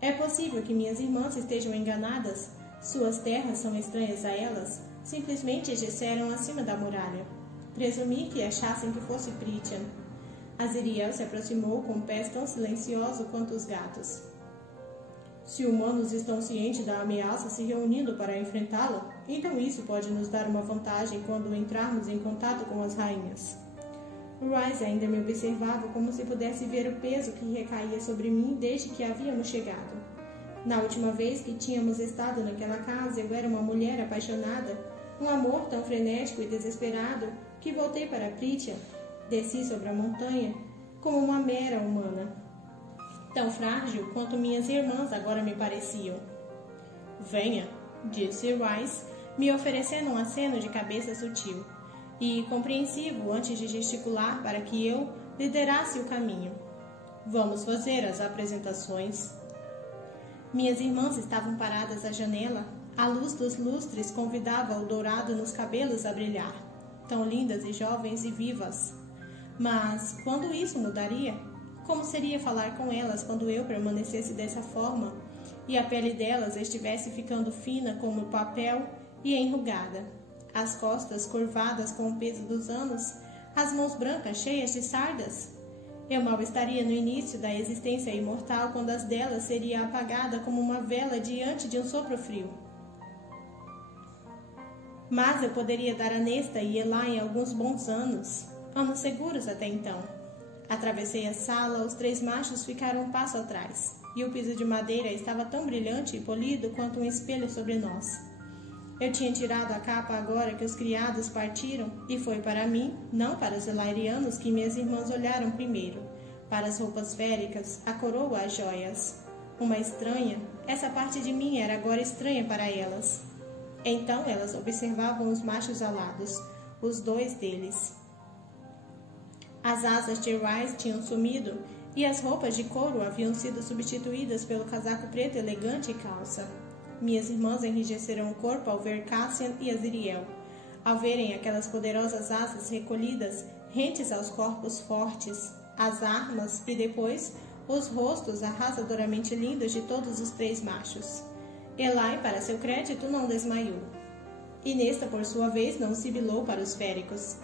É possível que minhas irmãs estejam enganadas. Suas terras são estranhas a elas. Simplesmente disseram acima da muralha. Presumi que achassem que fosse Prithian. Aziriel se aproximou com pés tão silenciosos quanto os gatos. Se humanos estão cientes da ameaça se reunindo para enfrentá-la, então isso pode nos dar uma vantagem quando entrarmos em contato com as rainhas. Rice ainda me observava como se pudesse ver o peso que recaía sobre mim desde que havíamos chegado. Na última vez que tínhamos estado naquela casa, eu era uma mulher apaixonada, um amor tão frenético e desesperado que voltei para Prithian. Desci sobre a montanha como uma mera humana, tão frágil quanto minhas irmãs agora me pareciam. Venha, disse Rice, me oferecendo um aceno de cabeça sutil e compreensivo antes de gesticular para que eu liderasse o caminho. Vamos fazer as apresentações. Minhas irmãs estavam paradas à janela. A luz dos lustres convidava o dourado nos cabelos a brilhar, tão lindas e jovens e vivas. Mas quando isso mudaria? Como seria falar com elas quando eu permanecesse dessa forma e a pele delas estivesse ficando fina como papel e enrugada, as costas curvadas com o peso dos anos, as mãos brancas cheias de sardas? Eu mal estaria no início da existência imortal quando as delas seria apagada como uma vela diante de um sopro frio. Mas eu poderia dar a Nesta e Elaine alguns bons anos seguros até então. Atravessei a sala, os 3 machos ficaram um passo atrás, e o piso de madeira estava tão brilhante e polido quanto um espelho sobre nós. Eu tinha tirado a capa agora que os criados partiram, e foi para mim, não para os elairianos que minhas irmãs olharam primeiro, para as roupas féricas, a coroa, as joias. Uma estranha, essa parte de mim era agora estranha para elas. Então elas observavam os machos alados, os 2 deles. As asas de Rice tinham sumido e as roupas de couro haviam sido substituídas pelo casaco preto elegante e calça. Minhas irmãs enrijeceram o corpo ao ver Cassian e Aziriel, ao verem aquelas poderosas asas recolhidas, rentes aos corpos fortes, as armas e depois os rostos arrasadoramente lindos de todos os 3 machos. Elaine, para seu crédito, não desmaiou. E Nesta, por sua vez, não sibilou para os féricos.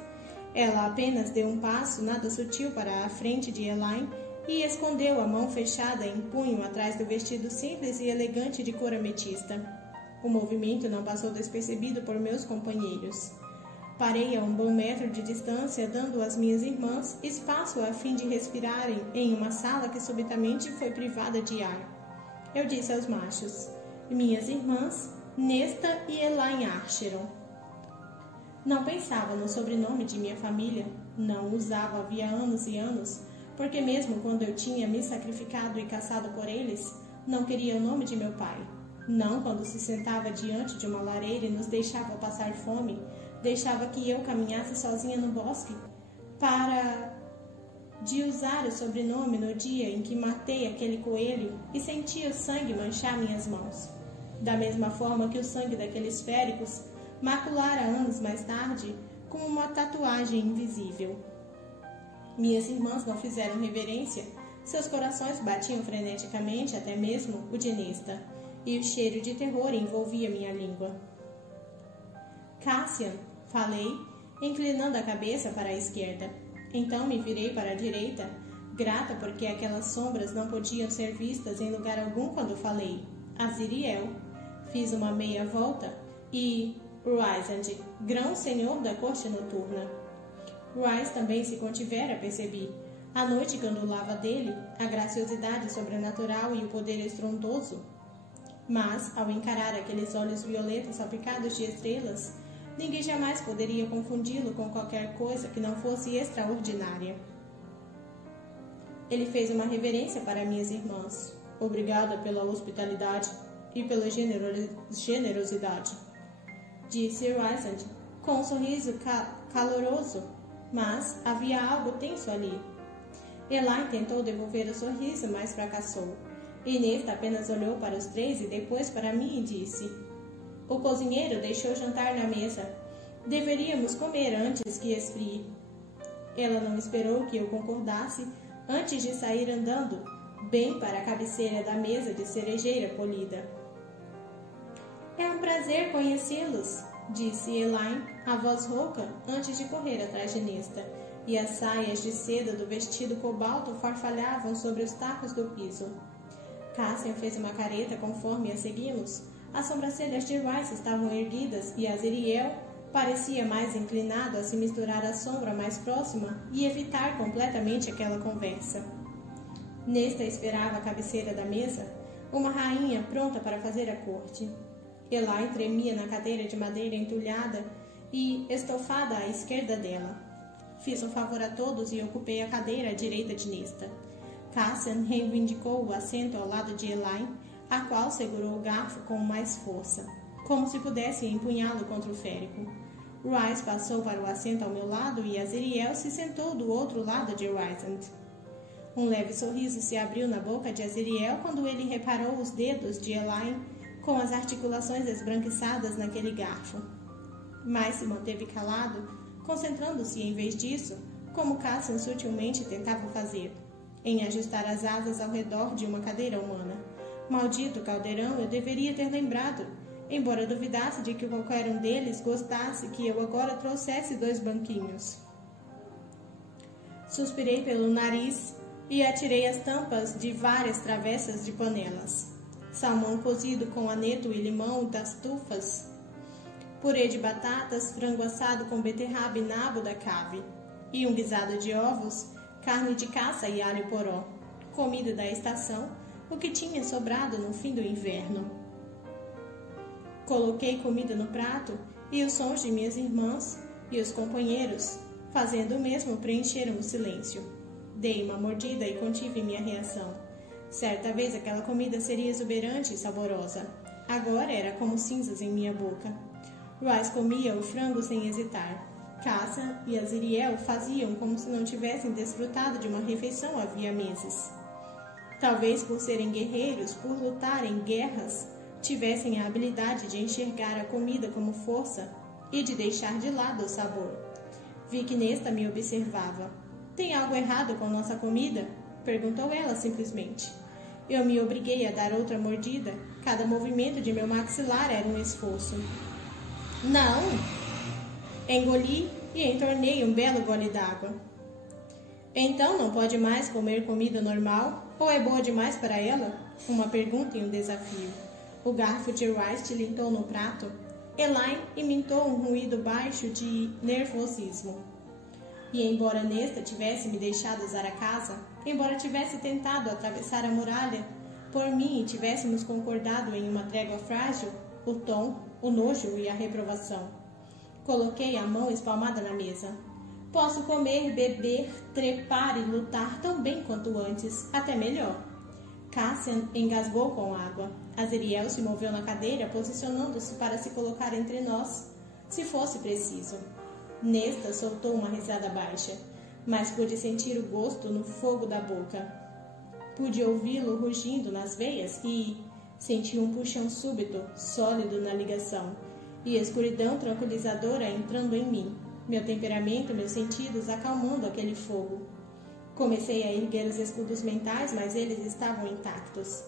Ela apenas deu um passo nada sutil para a frente de Elaine e escondeu a mão fechada em punho atrás do vestido simples e elegante de cor ametista. O movimento não passou despercebido por meus companheiros. Parei a um bom metro de distância, dando às minhas irmãs espaço a fim de respirarem em uma sala que subitamente foi privada de ar. Eu disse aos machos: minhas irmãs, Nesta e Elaine Archeron. Não pensava no sobrenome de minha família, não o usava havia anos e anos, porque mesmo quando eu tinha me sacrificado e caçado por eles, não queria o nome de meu pai. Não quando se sentava diante de uma lareira e nos deixava passar fome, deixava que eu caminhasse sozinha no bosque, para de usar o sobrenome no dia em que matei aquele coelho e senti o sangue manchar minhas mãos. Da mesma forma que o sangue daqueles féricos maculara anos mais tarde com uma tatuagem invisível. Minhas irmãs não fizeram reverência, seus corações batiam freneticamente, até mesmo o de Nesta, e o cheiro de terror envolvia minha língua. Cassian, falei, inclinando a cabeça para a esquerda. Então me virei para a direita, grata porque aquelas sombras não podiam ser vistas em lugar algum quando falei. Aziriel. Fiz uma meia volta e Rysand, grão-senhor da corte noturna. Rice também se contivera, percebi. A noite gandulava dele, a graciosidade sobrenatural e o poder estrondoso. Mas, ao encarar aqueles olhos violetas salpicados de estrelas, ninguém jamais poderia confundi-lo com qualquer coisa que não fosse extraordinária. Ele fez uma reverência para minhas irmãs. Obrigada pela hospitalidade e pela generosidade, disse Rysand, com um sorriso caloroso, mas havia algo tenso ali. Elaine tentou devolver o sorriso, mas fracassou. E Nesta apenas olhou para os três e depois para mim e disse: O cozinheiro deixou jantar na mesa. Deveríamos comer antes que esfrie. Ela não esperou que eu concordasse antes de sair andando bem para a cabeceira da mesa de cerejeira polida. É um prazer conhecê-los, disse Elaine, a voz rouca, antes de correr atrás de Nesta, e as saias de seda do vestido cobalto farfalhavam sobre os tacos do piso. Cassian fez uma careta conforme a seguimos. As sobrancelhas de Rice estavam erguidas e Azriel parecia mais inclinado a se misturar à sombra mais próxima e evitar completamente aquela conversa. Nesta esperava à cabeceira da mesa, uma rainha pronta para fazer a corte. Elaine tremia na cadeira de madeira entulhada e estofada à esquerda dela. Fiz um favor a todos e ocupei a cadeira à direita de Nesta. Cassian reivindicou o assento ao lado de Elaine, a qual segurou o garfo com mais força, como se pudesse empunhá-lo contra o férico. Rice passou para o assento ao meu lado e Azriel se sentou do outro lado de Rysand. Um leve sorriso se abriu na boca de Azriel quando ele reparou os dedos de Elaine com as articulações esbranquiçadas naquele garfo. Mas se manteve calado, concentrando-se em vez disso, como Cassian sutilmente tentava fazer, em ajustar as asas ao redor de uma cadeira humana. Maldito caldeirão, eu deveria ter lembrado, embora duvidasse de que qualquer um deles gostasse que eu agora trouxesse 2 banquinhos. Suspirei pelo nariz e atirei as tampas de várias travessas de panelas. Salmão cozido com aneto e limão das tufas, purê de batatas, frango assado com beterraba e nabo da cave, e um guisado de ovos, carne de caça e alho poró, comida da estação, o que tinha sobrado no fim do inverno. Coloquei comida no prato e os sons de minhas irmãs e os companheiros, fazendo o mesmo, preencheram o silêncio. Dei uma mordida e contive minha reação. Certa vez aquela comida seria exuberante e saborosa. Agora era como cinzas em minha boca. Rice comia o frango sem hesitar. Cassian e Azriel faziam como se não tivessem desfrutado de uma refeição havia meses. Talvez por serem guerreiros, por lutarem guerras, tivessem a habilidade de enxergar a comida como força e de deixar de lado o sabor. Vi que Nesta me observava. Tem algo errado com nossa comida? Perguntou ela simplesmente. Eu me obriguei a dar outra mordida. Cada movimento de meu maxilar era um esforço. Não! Engoli e entornei um belo gole d'água. Então não pode mais comer comida normal? Ou é boa demais para ela? Uma pergunta e um desafio. O garfo de Rice tilintou no prato. Elaine imitou um ruído baixo de nervosismo. E embora Nesta tivesse me deixado usar a casa, embora tivesse tentado atravessar a muralha, por mim e tivéssemos concordado em uma trégua frágil, o tom, o nojo e a reprovação. Coloquei a mão espalmada na mesa. Posso comer, beber, trepar e lutar tão bem quanto antes, até melhor. Cassian engasgou com água. Azriel se moveu na cadeira, posicionando-se para se colocar entre nós, se fosse preciso. Nesta soltou uma risada baixa, mas pude sentir o gosto no fogo da boca. Pude ouvi-lo rugindo nas veias e senti um puxão súbito, sólido na ligação, e escuridão tranquilizadora entrando em mim, meu temperamento, meus sentidos acalmando aquele fogo. Comecei a erguer os escudos mentais, mas eles estavam intactos.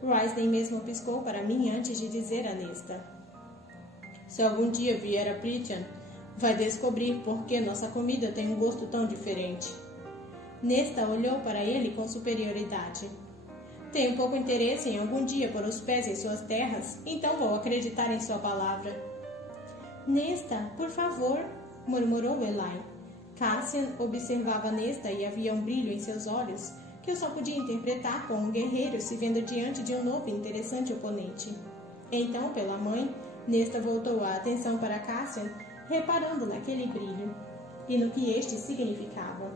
Rice nem mesmo piscou para mim antes de dizer a Nesta: Se algum dia vier a Prythian, vai descobrir por que nossa comida tem um gosto tão diferente. Nesta olhou para ele com superioridade. Tenho pouco interesse em algum dia pôr os pés em suas terras, então vou acreditar em sua palavra. Nesta, por favor, murmurou Elaine. Cassian observava Nesta e havia um brilho em seus olhos que eu só podia interpretar como um guerreiro se vendo diante de um novo e interessante oponente. Então, pela mãe, Nesta voltou a atenção para Cassian, reparando naquele brilho e no que este significava.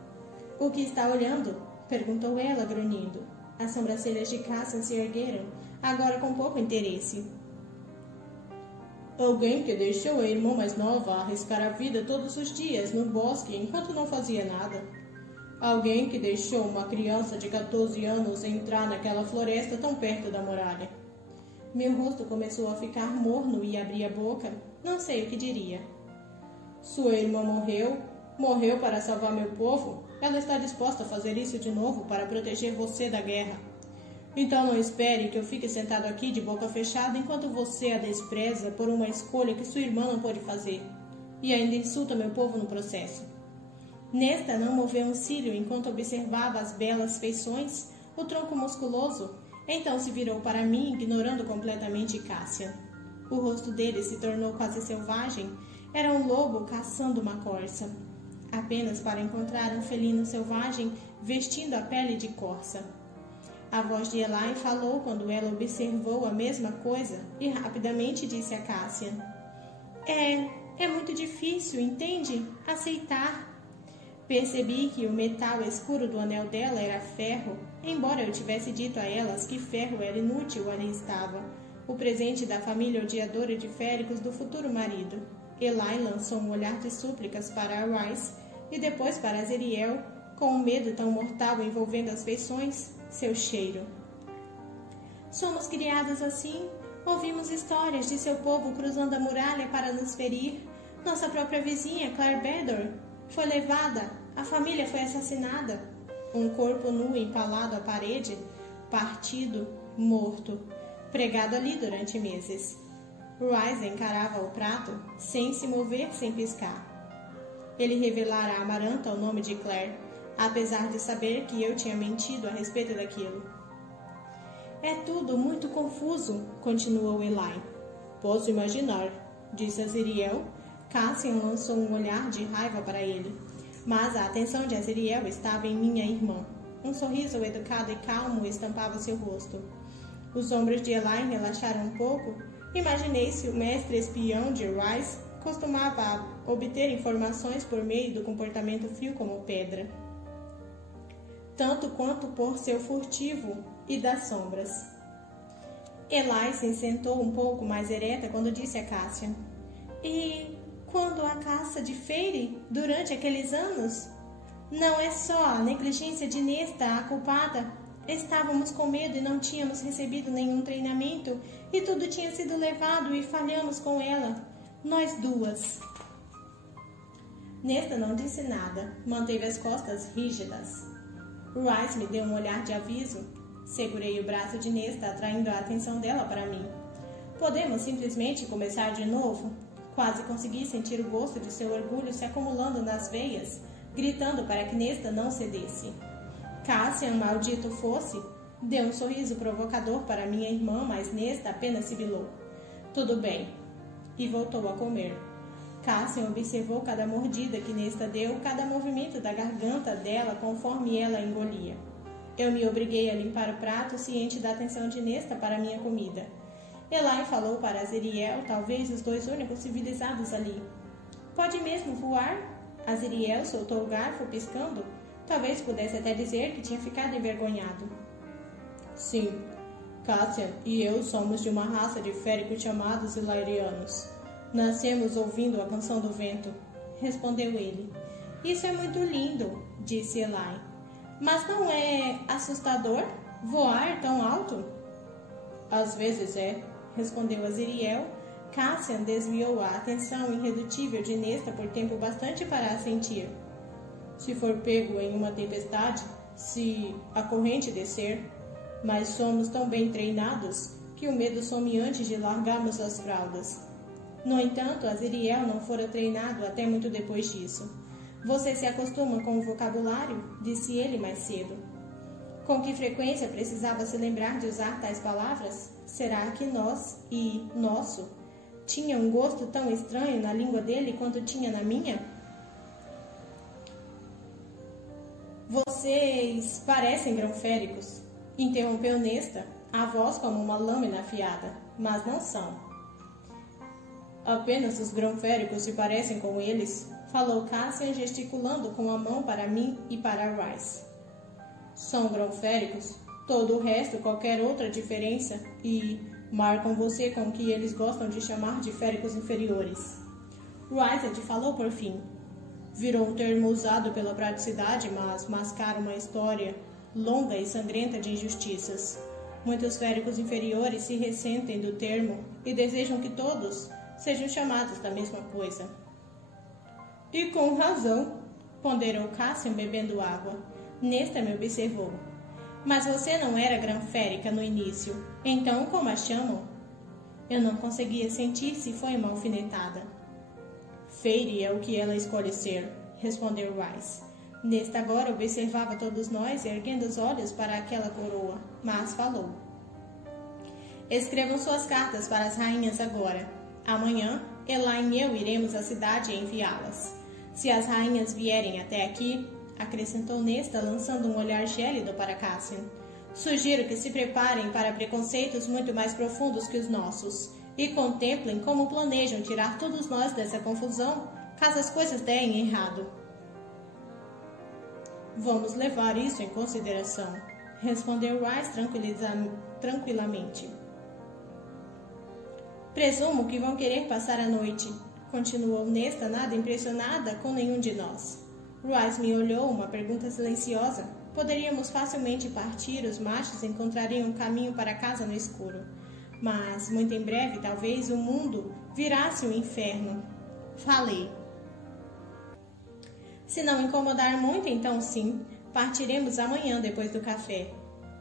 — O que está olhando? Perguntou ela, grunhindo. As sobrancelhas de Cassian se ergueram, agora com pouco interesse. Alguém que deixou a irmã mais nova arriscar a vida todos os dias no bosque enquanto não fazia nada. Alguém que deixou uma criança de 14 anos entrar naquela floresta tão perto da muralha. Meu rosto começou a ficar morno e abri a boca. Não sei o que diria. Sua irmã morreu? Morreu para salvar meu povo? Ela está disposta a fazer isso de novo para proteger você da guerra. Então não espere que eu fique sentado aqui de boca fechada enquanto você a despreza por uma escolha que sua irmã não pôde fazer. E ainda insulta meu povo no processo. Nesta não moveu um cílio enquanto observava as belas feições, o tronco musculoso. Então se virou para mim, ignorando completamente Cassian. O rosto dele se tornou quase selvagem. Era um lobo caçando uma corça. Apenas para encontrar um felino selvagem vestindo a pele de corça. A voz de Eli falou quando ela observou a mesma coisa e rapidamente disse a Cassian. É muito difícil, entende? Aceitar. Percebi que o metal escuro do anel dela era ferro, embora eu tivesse dito a elas que ferro era inútil, ali estava, o presente da família odiadora de féricos do futuro marido. Eli lançou um olhar de súplicas para Rice e depois para Azriel, com um medo tão mortal envolvendo as feições, seu cheiro. Somos criadas assim, ouvimos histórias de seu povo cruzando a muralha para nos ferir. Nossa própria vizinha, Claire Bedor, foi levada, a família foi assassinada. Um corpo nu empalado à parede, partido, morto, pregado ali durante meses. Rice encarava o prato, sem se mover, sem piscar. Ele revelara a Amaranta o nome de Claire, apesar de saber que eu tinha mentido a respeito daquilo. É tudo muito confuso, continuou Eli. Posso imaginar, disse Azriel. Cassian lançou um olhar de raiva para ele, mas a atenção de Azriel estava em minha irmã. Um sorriso educado e calmo estampava seu rosto. Os ombros de Eli relaxaram um pouco. Imaginei se o mestre espião de Rice costumava obter informações por meio do comportamento frio como pedra, tanto quanto por seu furtivo e das sombras. Eli se sentou um pouco mais ereta quando disse a Cassian. E quando a caça de Feyre, durante aqueles anos? Não é só a negligência de Nesta a culpada. Estávamos com medo e não tínhamos recebido nenhum treinamento, e tudo tinha sido levado e falhamos com ela. Nós duas. Nesta não disse nada, manteve as costas rígidas. Rice me deu um olhar de aviso. Segurei o braço de Nesta, atraindo a atenção dela para mim. Podemos simplesmente começar de novo? Quase consegui sentir o gosto de seu orgulho se acumulando nas veias, gritando para que Nesta não cedesse. Cassian, maldito fosse, deu um sorriso provocador para minha irmã, mas Nesta apenas sibilou. Tudo bem. E voltou a comer. Cassian observou cada mordida que Nesta deu, cada movimento da garganta dela conforme ela engolia. Eu me obriguei a limpar o prato, ciente da atenção de Nesta para minha comida. Eli falou para Azriel, talvez os dois únicos civilizados ali. Pode mesmo voar? Azriel soltou o garfo, piscando. Talvez pudesse até dizer que tinha ficado envergonhado. Sim, Cassian e eu somos de uma raça de féricos chamados Illyrianos. Nascemos ouvindo a canção do vento, respondeu ele. Isso é muito lindo, disse Eli. Mas não é assustador voar tão alto? Às vezes é, respondeu Azriel. Cassian desviou a atenção irredutível de Nesta por tempo bastante para assentir. Se for pego em uma tempestade, se a corrente descer, mas somos tão bem treinados que o medo some antes de largarmos as fraldas. No entanto, Azriel não fora treinado até muito depois disso. Você se acostuma com o vocabulário? Disse ele mais cedo. Com que frequência precisava se lembrar de usar tais palavras? Será que nós e nosso tinha um gosto tão estranho na língua dele quanto tinha na minha? Vocês parecem grão-féricos, interrompeu Nesta, a voz como uma lâmina afiada, mas não são. Apenas os grão-féricos se parecem com eles, falou Cassian gesticulando com a mão para mim e para Rice. São grão-féricos, todo o resto, qualquer outra diferença, e marcam você com o que eles gostam de chamar de féricos inferiores. Rice falou por fim. Virou um termo usado pela praticidade, mas mascara uma história longa e sangrenta de injustiças. Muitos féricos inferiores se ressentem do termo e desejam que todos sejam chamados da mesma coisa. E com razão, ponderou Cassian bebendo água. Nesta me observou. Mas você não era grão-férica no início, então como a chamam? Eu não conseguia sentir se foi uma alfinetada. Fairy é o que ela escolhe ser, respondeu Rice. Nesta agora observava todos nós, erguendo os olhos para aquela coroa, mas falou. Escrevam suas cartas para as rainhas agora. Amanhã, Elaine e eu iremos à cidade enviá-las. Se as rainhas vierem até aqui, acrescentou Nesta, lançando um olhar gélido para Cassian, sugiro que se preparem para preconceitos muito mais profundos que os nossos e contemplem como planejam tirar todos nós dessa confusão caso as coisas deem errado. Vamos levar isso em consideração, respondeu Rice tranquilamente. Presumo que vão querer passar a noite, continuou Nesta, nada impressionada com nenhum de nós. Rice me olhou, uma pergunta silenciosa. Poderíamos facilmente partir, os machos encontrariam um caminho para casa no escuro. Mas, muito em breve, talvez o mundo virasse um inferno. Falei. Se não incomodar muito, então sim, partiremos amanhã depois do café.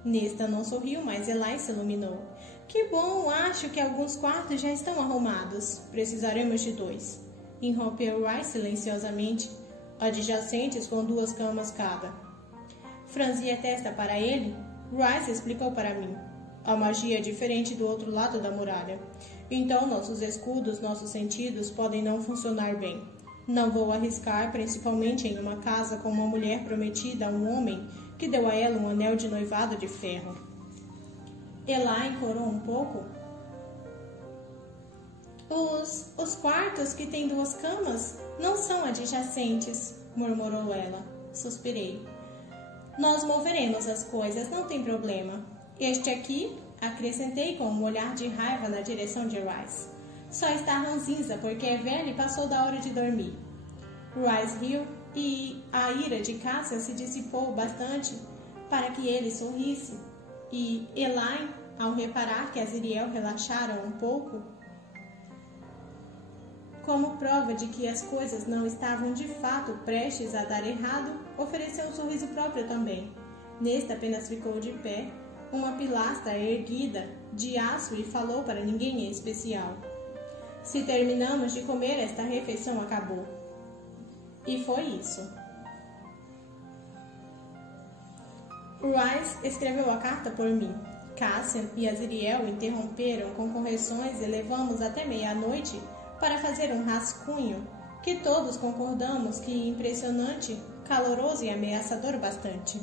Nesta não sorriu, mas Eli se iluminou. Que bom, acho que alguns quartos já estão arrumados. Precisaremos de 2. Interrompeu Rice silenciosamente, adjacentes com 2 camas cada. Franzi a testa para ele. Rice explicou para mim. A magia é diferente do outro lado da muralha. Então nossos escudos, nossos sentidos podem não funcionar bem. Não vou arriscar, principalmente em uma casa com uma mulher prometida a um homem que deu a ela um anel de noivado de ferro. Elaine corou um pouco. Os quartos que têm 2 camas não são adjacentes, murmurou ela. Suspirei. Nós moveremos as coisas, não tem problema. Este aqui, acrescentei com um olhar de raiva na direção de Rice. Só está ranzinza porque é velho e passou da hora de dormir. Rice riu e a ira de Cassian se dissipou bastante para que ele sorrisse. E Elaine, ao reparar que Azriel relaxaram um pouco, como prova de que as coisas não estavam de fato prestes a dar errado, ofereceu um sorriso próprio também. Nesta apenas ficou de pé, uma pilastra erguida de aço, e falou para ninguém em especial. Se terminamos de comer, esta refeição acabou. E foi isso. Rice escreveu a carta por mim. Cassian e Azriel interromperam com correções e levamos até meia-noite para fazer um rascunho que todos concordamos que impressionante, caloroso e ameaçador bastante.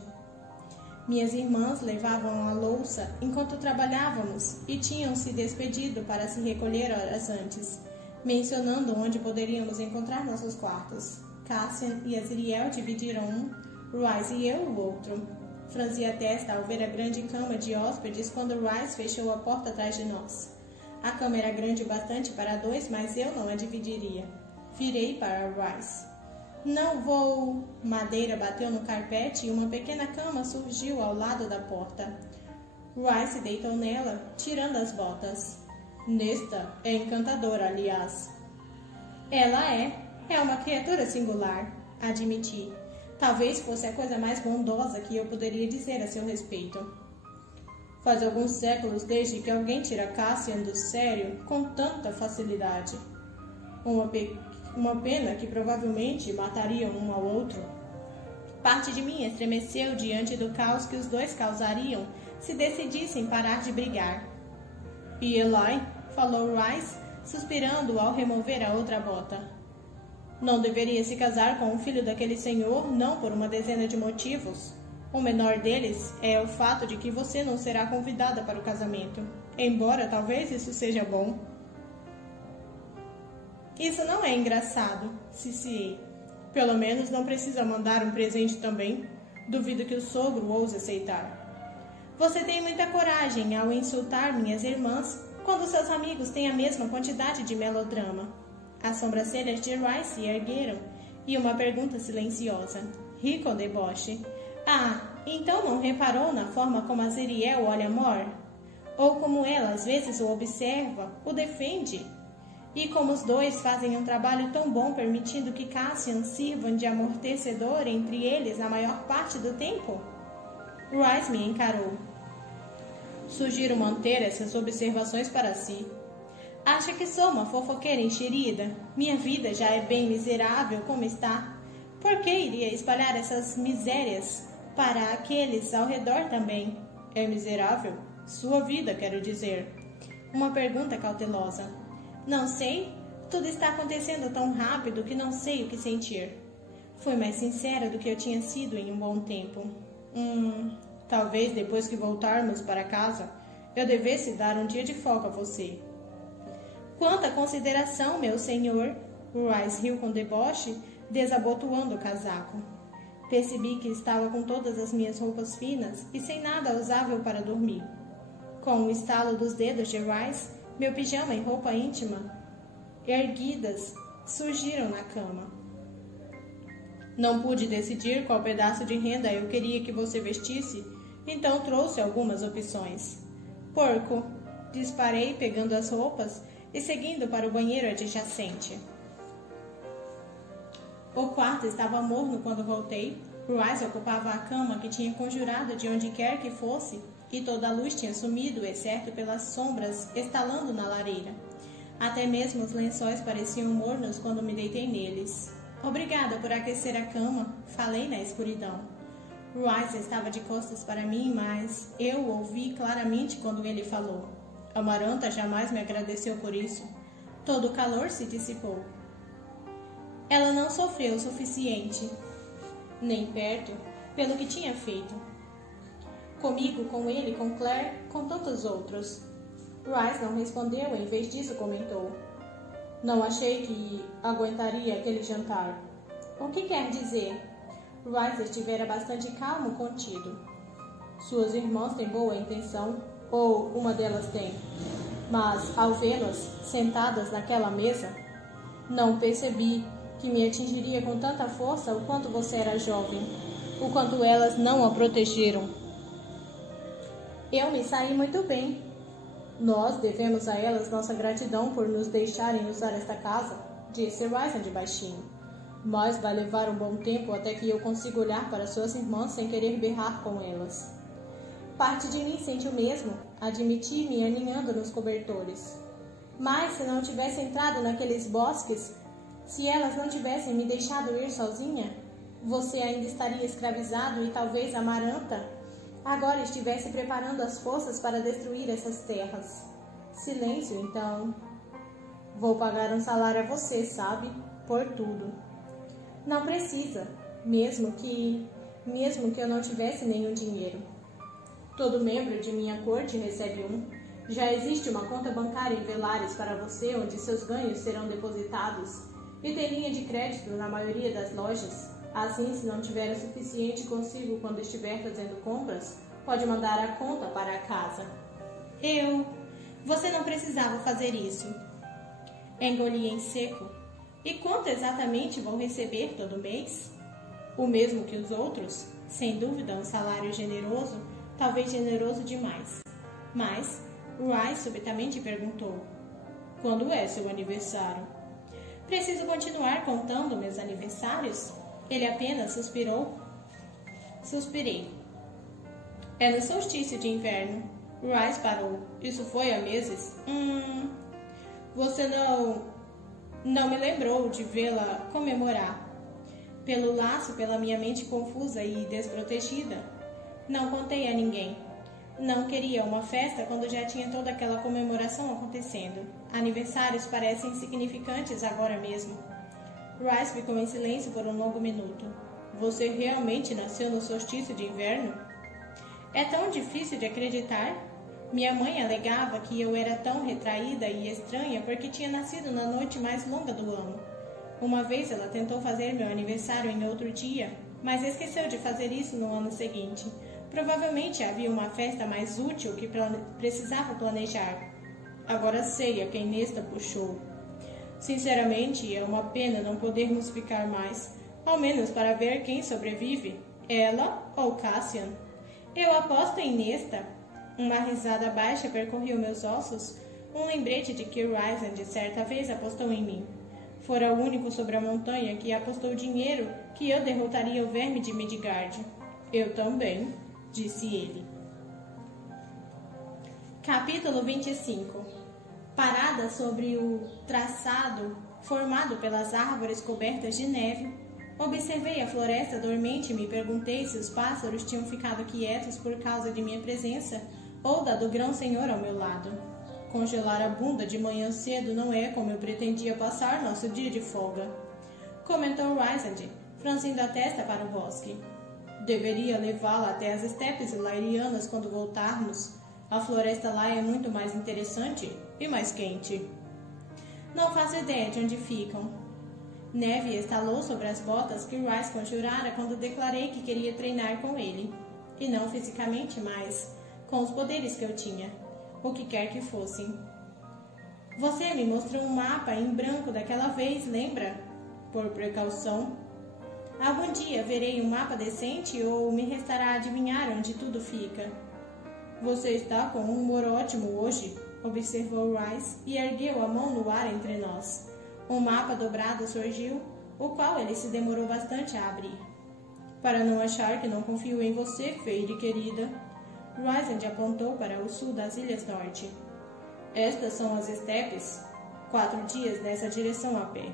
Minhas irmãs levavam a louça enquanto trabalhávamos e tinham se despedido para se recolher horas antes, mencionando onde poderíamos encontrar nossos quartos. Cassian e Azriel dividiram um, Rice e eu o outro. Franzi a testa ao ver a grande cama de hóspedes quando Rice fechou a porta atrás de nós. A cama era grande bastante para 2, mas eu não a dividiria. Virei para Rice. Não vou... Madeira bateu no carpete e uma pequena cama surgiu ao lado da porta. Rice deitou nela, tirando as botas. Nesta é encantadora, aliás. Ela é uma criatura singular, admiti. Talvez fosse a coisa mais bondosa que eu poderia dizer a seu respeito. Faz alguns séculos desde que alguém tira Cassian do sério com tanta facilidade. Uma pena que provavelmente matariam um ao outro. Parte de mim estremeceu diante do caos que os 2 causariam se decidissem parar de brigar. E Eli, falou Rice, suspirando ao remover a outra bota. Não deveria se casar com o filho daquele senhor, não por uma dezena de motivos. O menor deles é o fato de que você não será convidada para o casamento, embora talvez isso seja bom. Isso não é engraçado, ciciei. Pelo menos não precisa mandar um presente também. Duvido que o sogro ouse aceitar. Você tem muita coragem ao insultar minhas irmãs quando seus amigos têm a mesma quantidade de melodrama. As sobrancelhas de Rice se ergueram e uma pergunta silenciosa. Ri com deboche. Ah, então não reparou na forma como a Zeriel olha Mor? Ou como ela às vezes o observa, o defende? E como os dois fazem um trabalho tão bom permitindo que Cassian sirvam de amortecedor entre eles a maior parte do tempo? Rice me encarou. Sugiro manter essas observações para si. Acha que sou uma fofoqueira enxerida? Minha vida já é bem miserável como está. Por que iria espalhar essas misérias para aqueles ao redor também? É miserável? Sua vida, quero dizer. Uma pergunta cautelosa. Não sei. Tudo está acontecendo tão rápido que não sei o que sentir. Fui mais sincera do que eu tinha sido em um bom tempo. Talvez depois que voltarmos para casa, eu devesse dar um dia de folga a você. Quanta consideração, meu senhor! Rice riu com deboche, desabotoando o casaco. Percebi que estava com todas as minhas roupas finas e sem nada usável para dormir. Com o estalo dos dedos de Rice, meu pijama e roupa íntima, erguidas, surgiram na cama. Não pude decidir qual pedaço de renda eu queria que você vestisse, então trouxe algumas opções. Porco, disparei pegando as roupas e seguindo para o banheiro adjacente. O quarto estava morno quando voltei. Rice ocupava a cama que tinha conjurado de onde quer que fosse, e toda a luz tinha sumido, exceto pelas sombras estalando na lareira. Até mesmo os lençóis pareciam mornos quando me deitei neles. Obrigada por aquecer a cama, falei na escuridão. Rice estava de costas para mim, mas eu ouvi claramente quando ele falou. Amaranta jamais me agradeceu por isso. Todo o calor se dissipou. Ela não sofreu o suficiente, nem perto, pelo que tinha feito. Comigo, com ele, com Claire, com tantos outros. Rice não respondeu, em vez disso comentou. Não achei que aguentaria aquele jantar. O que quer dizer? Rice estivera bastante calmo e contido. Suas irmãs têm boa intenção, ou uma delas tem. Mas, ao vê-las sentadas naquela mesa, não percebi que me atingiria com tanta força o quanto você era jovem, o quanto elas não a protegeram. Eu me saí muito bem. Nós devemos a elas nossa gratidão por nos deixarem usar esta casa, disse Rice de baixinho. Mas vai levar um bom tempo até que eu consiga olhar para suas irmãs sem querer berrar com elas. Parte de mim sente o mesmo, admiti me aninhando nos cobertores. Mas se não tivesse entrado naqueles bosques, se elas não tivessem me deixado ir sozinha, você ainda estaria escravizado e talvez Amaranta agora estivesse preparando as forças para destruir essas terras. Silêncio, então. Vou pagar um salário a você, sabe? Por tudo. Não precisa, mesmo que eu não tivesse nenhum dinheiro. Todo membro de minha corte recebe um. Já existe uma conta bancária em Velares para você, onde seus ganhos serão depositados, e tem linha de crédito na maioria das lojas. Assim, se não tiver o suficiente consigo quando estiver fazendo compras, pode mandar a conta para a casa. Você não precisava fazer isso. Engoli em seco. E quanto exatamente vou receber todo mês? O mesmo que os outros? Sem dúvida, um salário generoso, talvez generoso demais. Mas Rice subitamente perguntou: quando é seu aniversário? Preciso continuar contando meus aniversários? Ele apenas suspirou. Suspirei. É no solstício de inverno. Rice parou. Isso foi há meses? Você não me lembrou de vê-la comemorar. Pelo laço, pela minha mente confusa e desprotegida, não contei a ninguém. Não queria uma festa quando já tinha toda aquela comemoração acontecendo. Aniversários parecem insignificantes agora mesmo. Rice ficou em silêncio por um longo minuto. Você realmente nasceu no solstício de inverno? É tão difícil de acreditar. Minha mãe alegava que eu era tão retraída e estranha porque tinha nascido na noite mais longa do ano. Uma vez ela tentou fazer meu aniversário em outro dia, mas esqueceu de fazer isso no ano seguinte. Provavelmente havia uma festa mais útil que precisava planejar. Agora sei a quem Nesta puxou. Sinceramente, é uma pena não podermos ficar mais, ao menos para ver quem sobrevive, ela ou Cassian. Eu aposto em Nesta. Uma risada baixa percorreu meus ossos, um lembrete de que Rysand certa vez apostou em mim. Fora o único sobre a montanha que apostou dinheiro que eu derrotaria o verme de Midgard. Eu também, disse ele. Capítulo 25. Parada sobre o traçado formado pelas árvores cobertas de neve, observei a floresta dormente e me perguntei se os pássaros tinham ficado quietos por causa de minha presença ou da do grão-senhor ao meu lado. Congelar a bunda de manhã cedo não é como eu pretendia passar nosso dia de folga, comentou Rysand, franzindo a testa para o bosque. Deveria levá-la até as estepes lairianas quando voltarmos. A floresta lá é muito mais interessante e mais quente. Não faço ideia de onde ficam. Neve estalou sobre as botas que Rice conjurara quando declarei que queria treinar com ele. E não fisicamente, mas com os poderes que eu tinha, o que quer que fossem. Você me mostrou um mapa em branco daquela vez, lembra? Por precaução. Algum dia verei um mapa decente ou me restará adivinhar onde tudo fica? Você está com um humor ótimo hoje, observou Rice e ergueu a mão no ar entre nós. Um mapa dobrado surgiu, o qual ele se demorou bastante a abrir. Para não achar que não confio em você, Feire querida. Rysand apontou para o sul das Ilhas Norte. Estas são as estepes. 4 dias nessa direção a pé.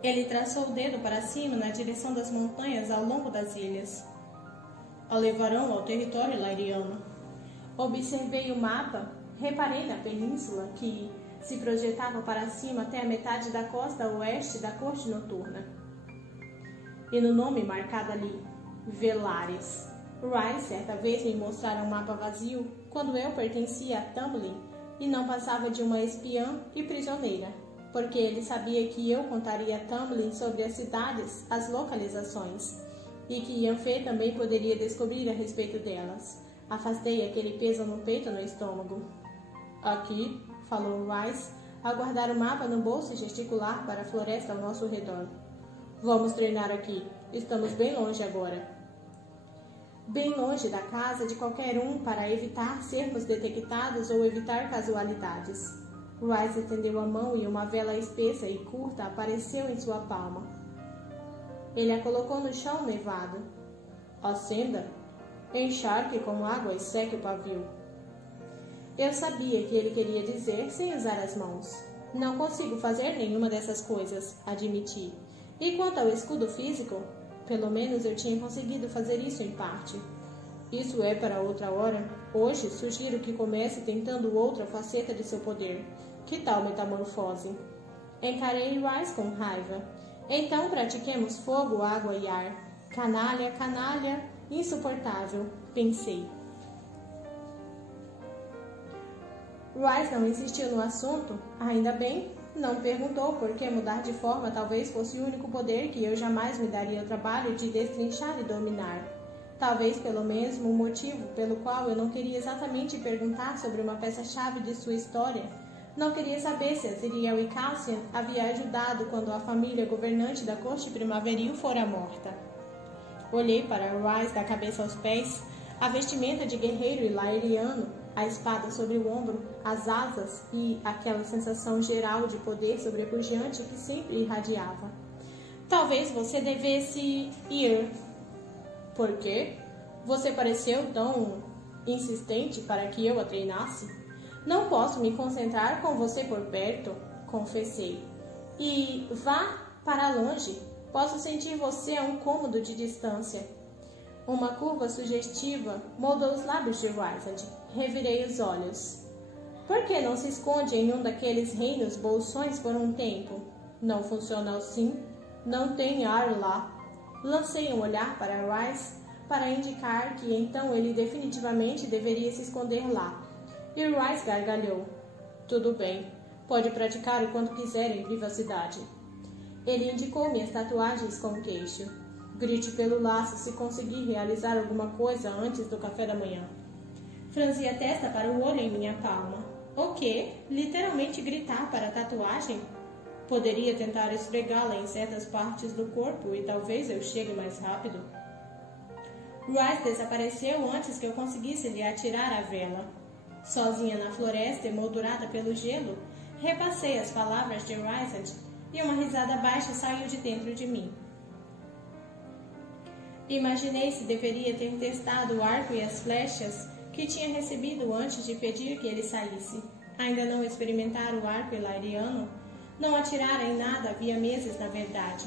Ele traçou o dedo para cima na direção das montanhas ao longo das ilhas. A levarão ao território lairiano. Observei o mapa, reparei na península que se projetava para cima até a metade da costa oeste da Corte Noturna. E no nome marcado ali, Velares. Rice certa vez me mostrara um mapa vazio quando eu pertencia a Tamlin e não passava de uma espiã e prisioneira, porque ele sabia que eu contaria a Tamlin sobre as cidades, as localizações, e que Yanfei também poderia descobrir a respeito delas. Afastei aquele peso no peito e no estômago. Aqui, falou Rice, ao guardar o mapa no bolso e gesticular para a floresta ao nosso redor. Vamos treinar aqui. Estamos bem longe agora. Bem longe da casa de qualquer um para evitar sermos detectados ou evitar casualidades. Rice estendeu a mão e uma vela espessa e curta apareceu em sua palma. Ele a colocou no chão nevado. Acenda. Encharque com água e seque o pavio. Eu sabia que ele queria dizer sem usar as mãos. Não consigo fazer nenhuma dessas coisas, admiti. E quanto ao escudo físico, pelo menos eu tinha conseguido fazer isso em parte. Isso é para outra hora. Hoje sugiro que comece tentando outra faceta de seu poder. Que tal metamorfose? Encarei Rice com raiva. Então pratiquemos fogo, água e ar. Canalha, canalha, insuportável, pensei. Rice não insistiu no assunto, ainda bem. Não perguntou por que mudar de forma talvez fosse o único poder que eu jamais me daria o trabalho de destrinchar e dominar. Talvez pelo mesmo motivo pelo qual eu não queria exatamente perguntar sobre uma peça-chave de sua história. Não queria saber se Azriel e Cassian havia ajudado quando a família governante da corte primaveril fora morta. Olhei para Rice da cabeça aos pés, a vestimenta de guerreiro e lairiano, a espada sobre o ombro, as asas e aquela sensação geral de poder sobrepujante que sempre irradiava. Talvez você devesse ir. Por quê? Você pareceu tão insistente para que eu a treinasse? Não posso me concentrar com você por perto, confessei. E vá para longe. Posso sentir você a um cômodo de distância. Uma curva sugestiva moldou os lábios de Rysand. Revirei os olhos. Por que não se esconde em um daqueles reinos bolsões por um tempo? Não funciona assim. Não tem ar lá. Lancei um olhar para Rice para indicar que então ele definitivamente deveria se esconder lá. E Rice gargalhou. Tudo bem, pode praticar o quanto quiser em privacidade. Ele indicou minhas tatuagens com o queixo. Grite pelo laço se conseguir realizar alguma coisa antes do café da manhã. Franzi a testa para o olho em minha palma. O quê? Literalmente gritar para a tatuagem? Poderia tentar esfregá-la em certas partes do corpo e talvez eu chegue mais rápido. Rice desapareceu antes que eu conseguisse lhe atirar a vela. Sozinha na floresta emoldurada pelo gelo, repassei as palavras de Rice e uma risada baixa saiu de dentro de mim. Imaginei se deveria ter testado o arco e as flechas que tinha recebido antes de pedir que ele saísse. Ainda não experimentara o arco hilariano, não atirara em nada havia meses, na verdade.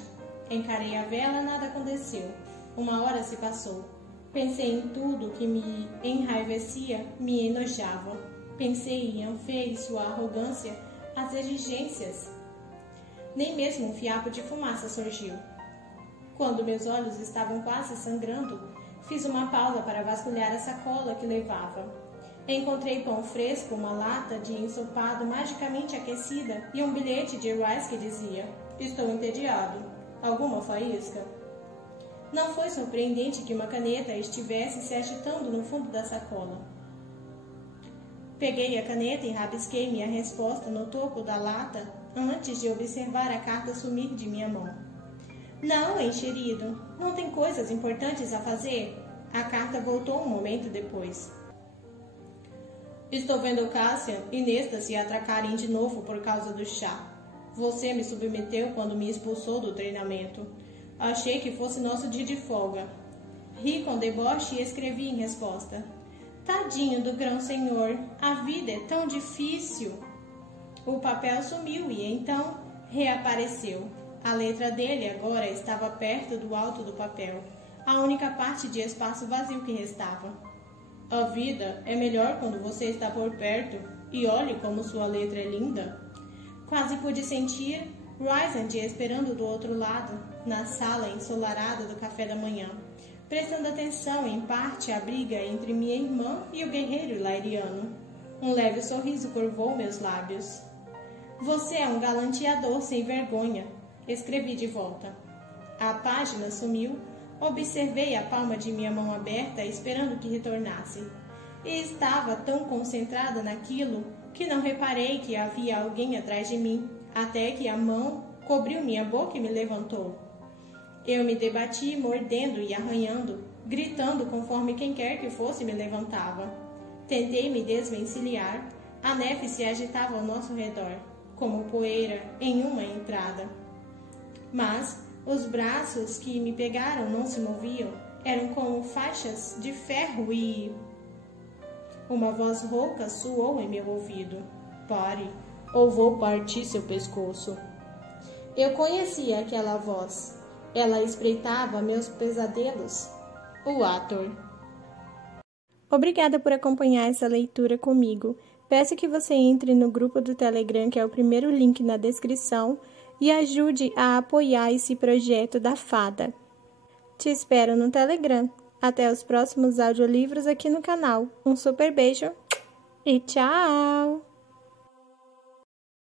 Encarei a vela, nada aconteceu. 1 hora se passou. Pensei em tudo que me enraivecia, me enojava. Pensei em Anfê e sua arrogância, as exigências. Nem mesmo um fiapo de fumaça surgiu. Quando meus olhos estavam quase sangrando, fiz uma pausa para vasculhar a sacola que levava. Encontrei pão fresco, uma lata de ensopado magicamente aquecida e um bilhete de Rice que dizia: estou entediado. Alguma faísca? Não foi surpreendente que uma caneta estivesse se agitando no fundo da sacola. Peguei a caneta e rabisquei minha resposta no topo da lata antes de observar a carta sumir de minha mão. Não, enxerido. Não tem coisas importantes a fazer? A carta voltou um momento depois. Estou vendo Cassian e Nesta se atracarem de novo por causa do chá. Você me submeteu quando me expulsou do treinamento. Achei que fosse nosso dia de folga. Ri com deboche e escrevi em resposta. Tadinho do grão-senhor, a vida é tão difícil. O papel sumiu e então reapareceu. A letra dele agora estava perto do alto do papel, a única parte de espaço vazio que restava. A vida é melhor quando você está por perto, e olhe como sua letra é linda. Quase pude sentir Rysand esperando do outro lado, na sala ensolarada do café da manhã, prestando atenção em parte à briga entre minha irmã e o guerreiro Ilariano. Um leve sorriso curvou meus lábios. Você é um galanteador sem vergonha, escrevi de volta. A página sumiu. Observei a palma de minha mão aberta, esperando que retornasse. E estava tão concentrada naquilo que não reparei que havia alguém atrás de mim, até que a mão cobriu minha boca e me levantou. Eu me debati, mordendo e arranhando, gritando conforme quem quer que fosse me levantava. Tentei me desvencilhar. A neve se agitava ao nosso redor, como poeira em uma entrada. Mas os braços que me pegaram não se moviam, eram como faixas de ferro e... Uma voz rouca soou em meu ouvido. Pare, ou vou partir seu pescoço. Eu conhecia aquela voz. Ela espreitava meus pesadelos. O Ator. Obrigada por acompanhar essa leitura comigo. Peço que você entre no grupo do Telegram, que é o primeiro link na descrição, e ajude a apoiar esse projeto da fada. Te espero no Telegram. Até os próximos audiolivros aqui no canal. Um super beijo e tchau!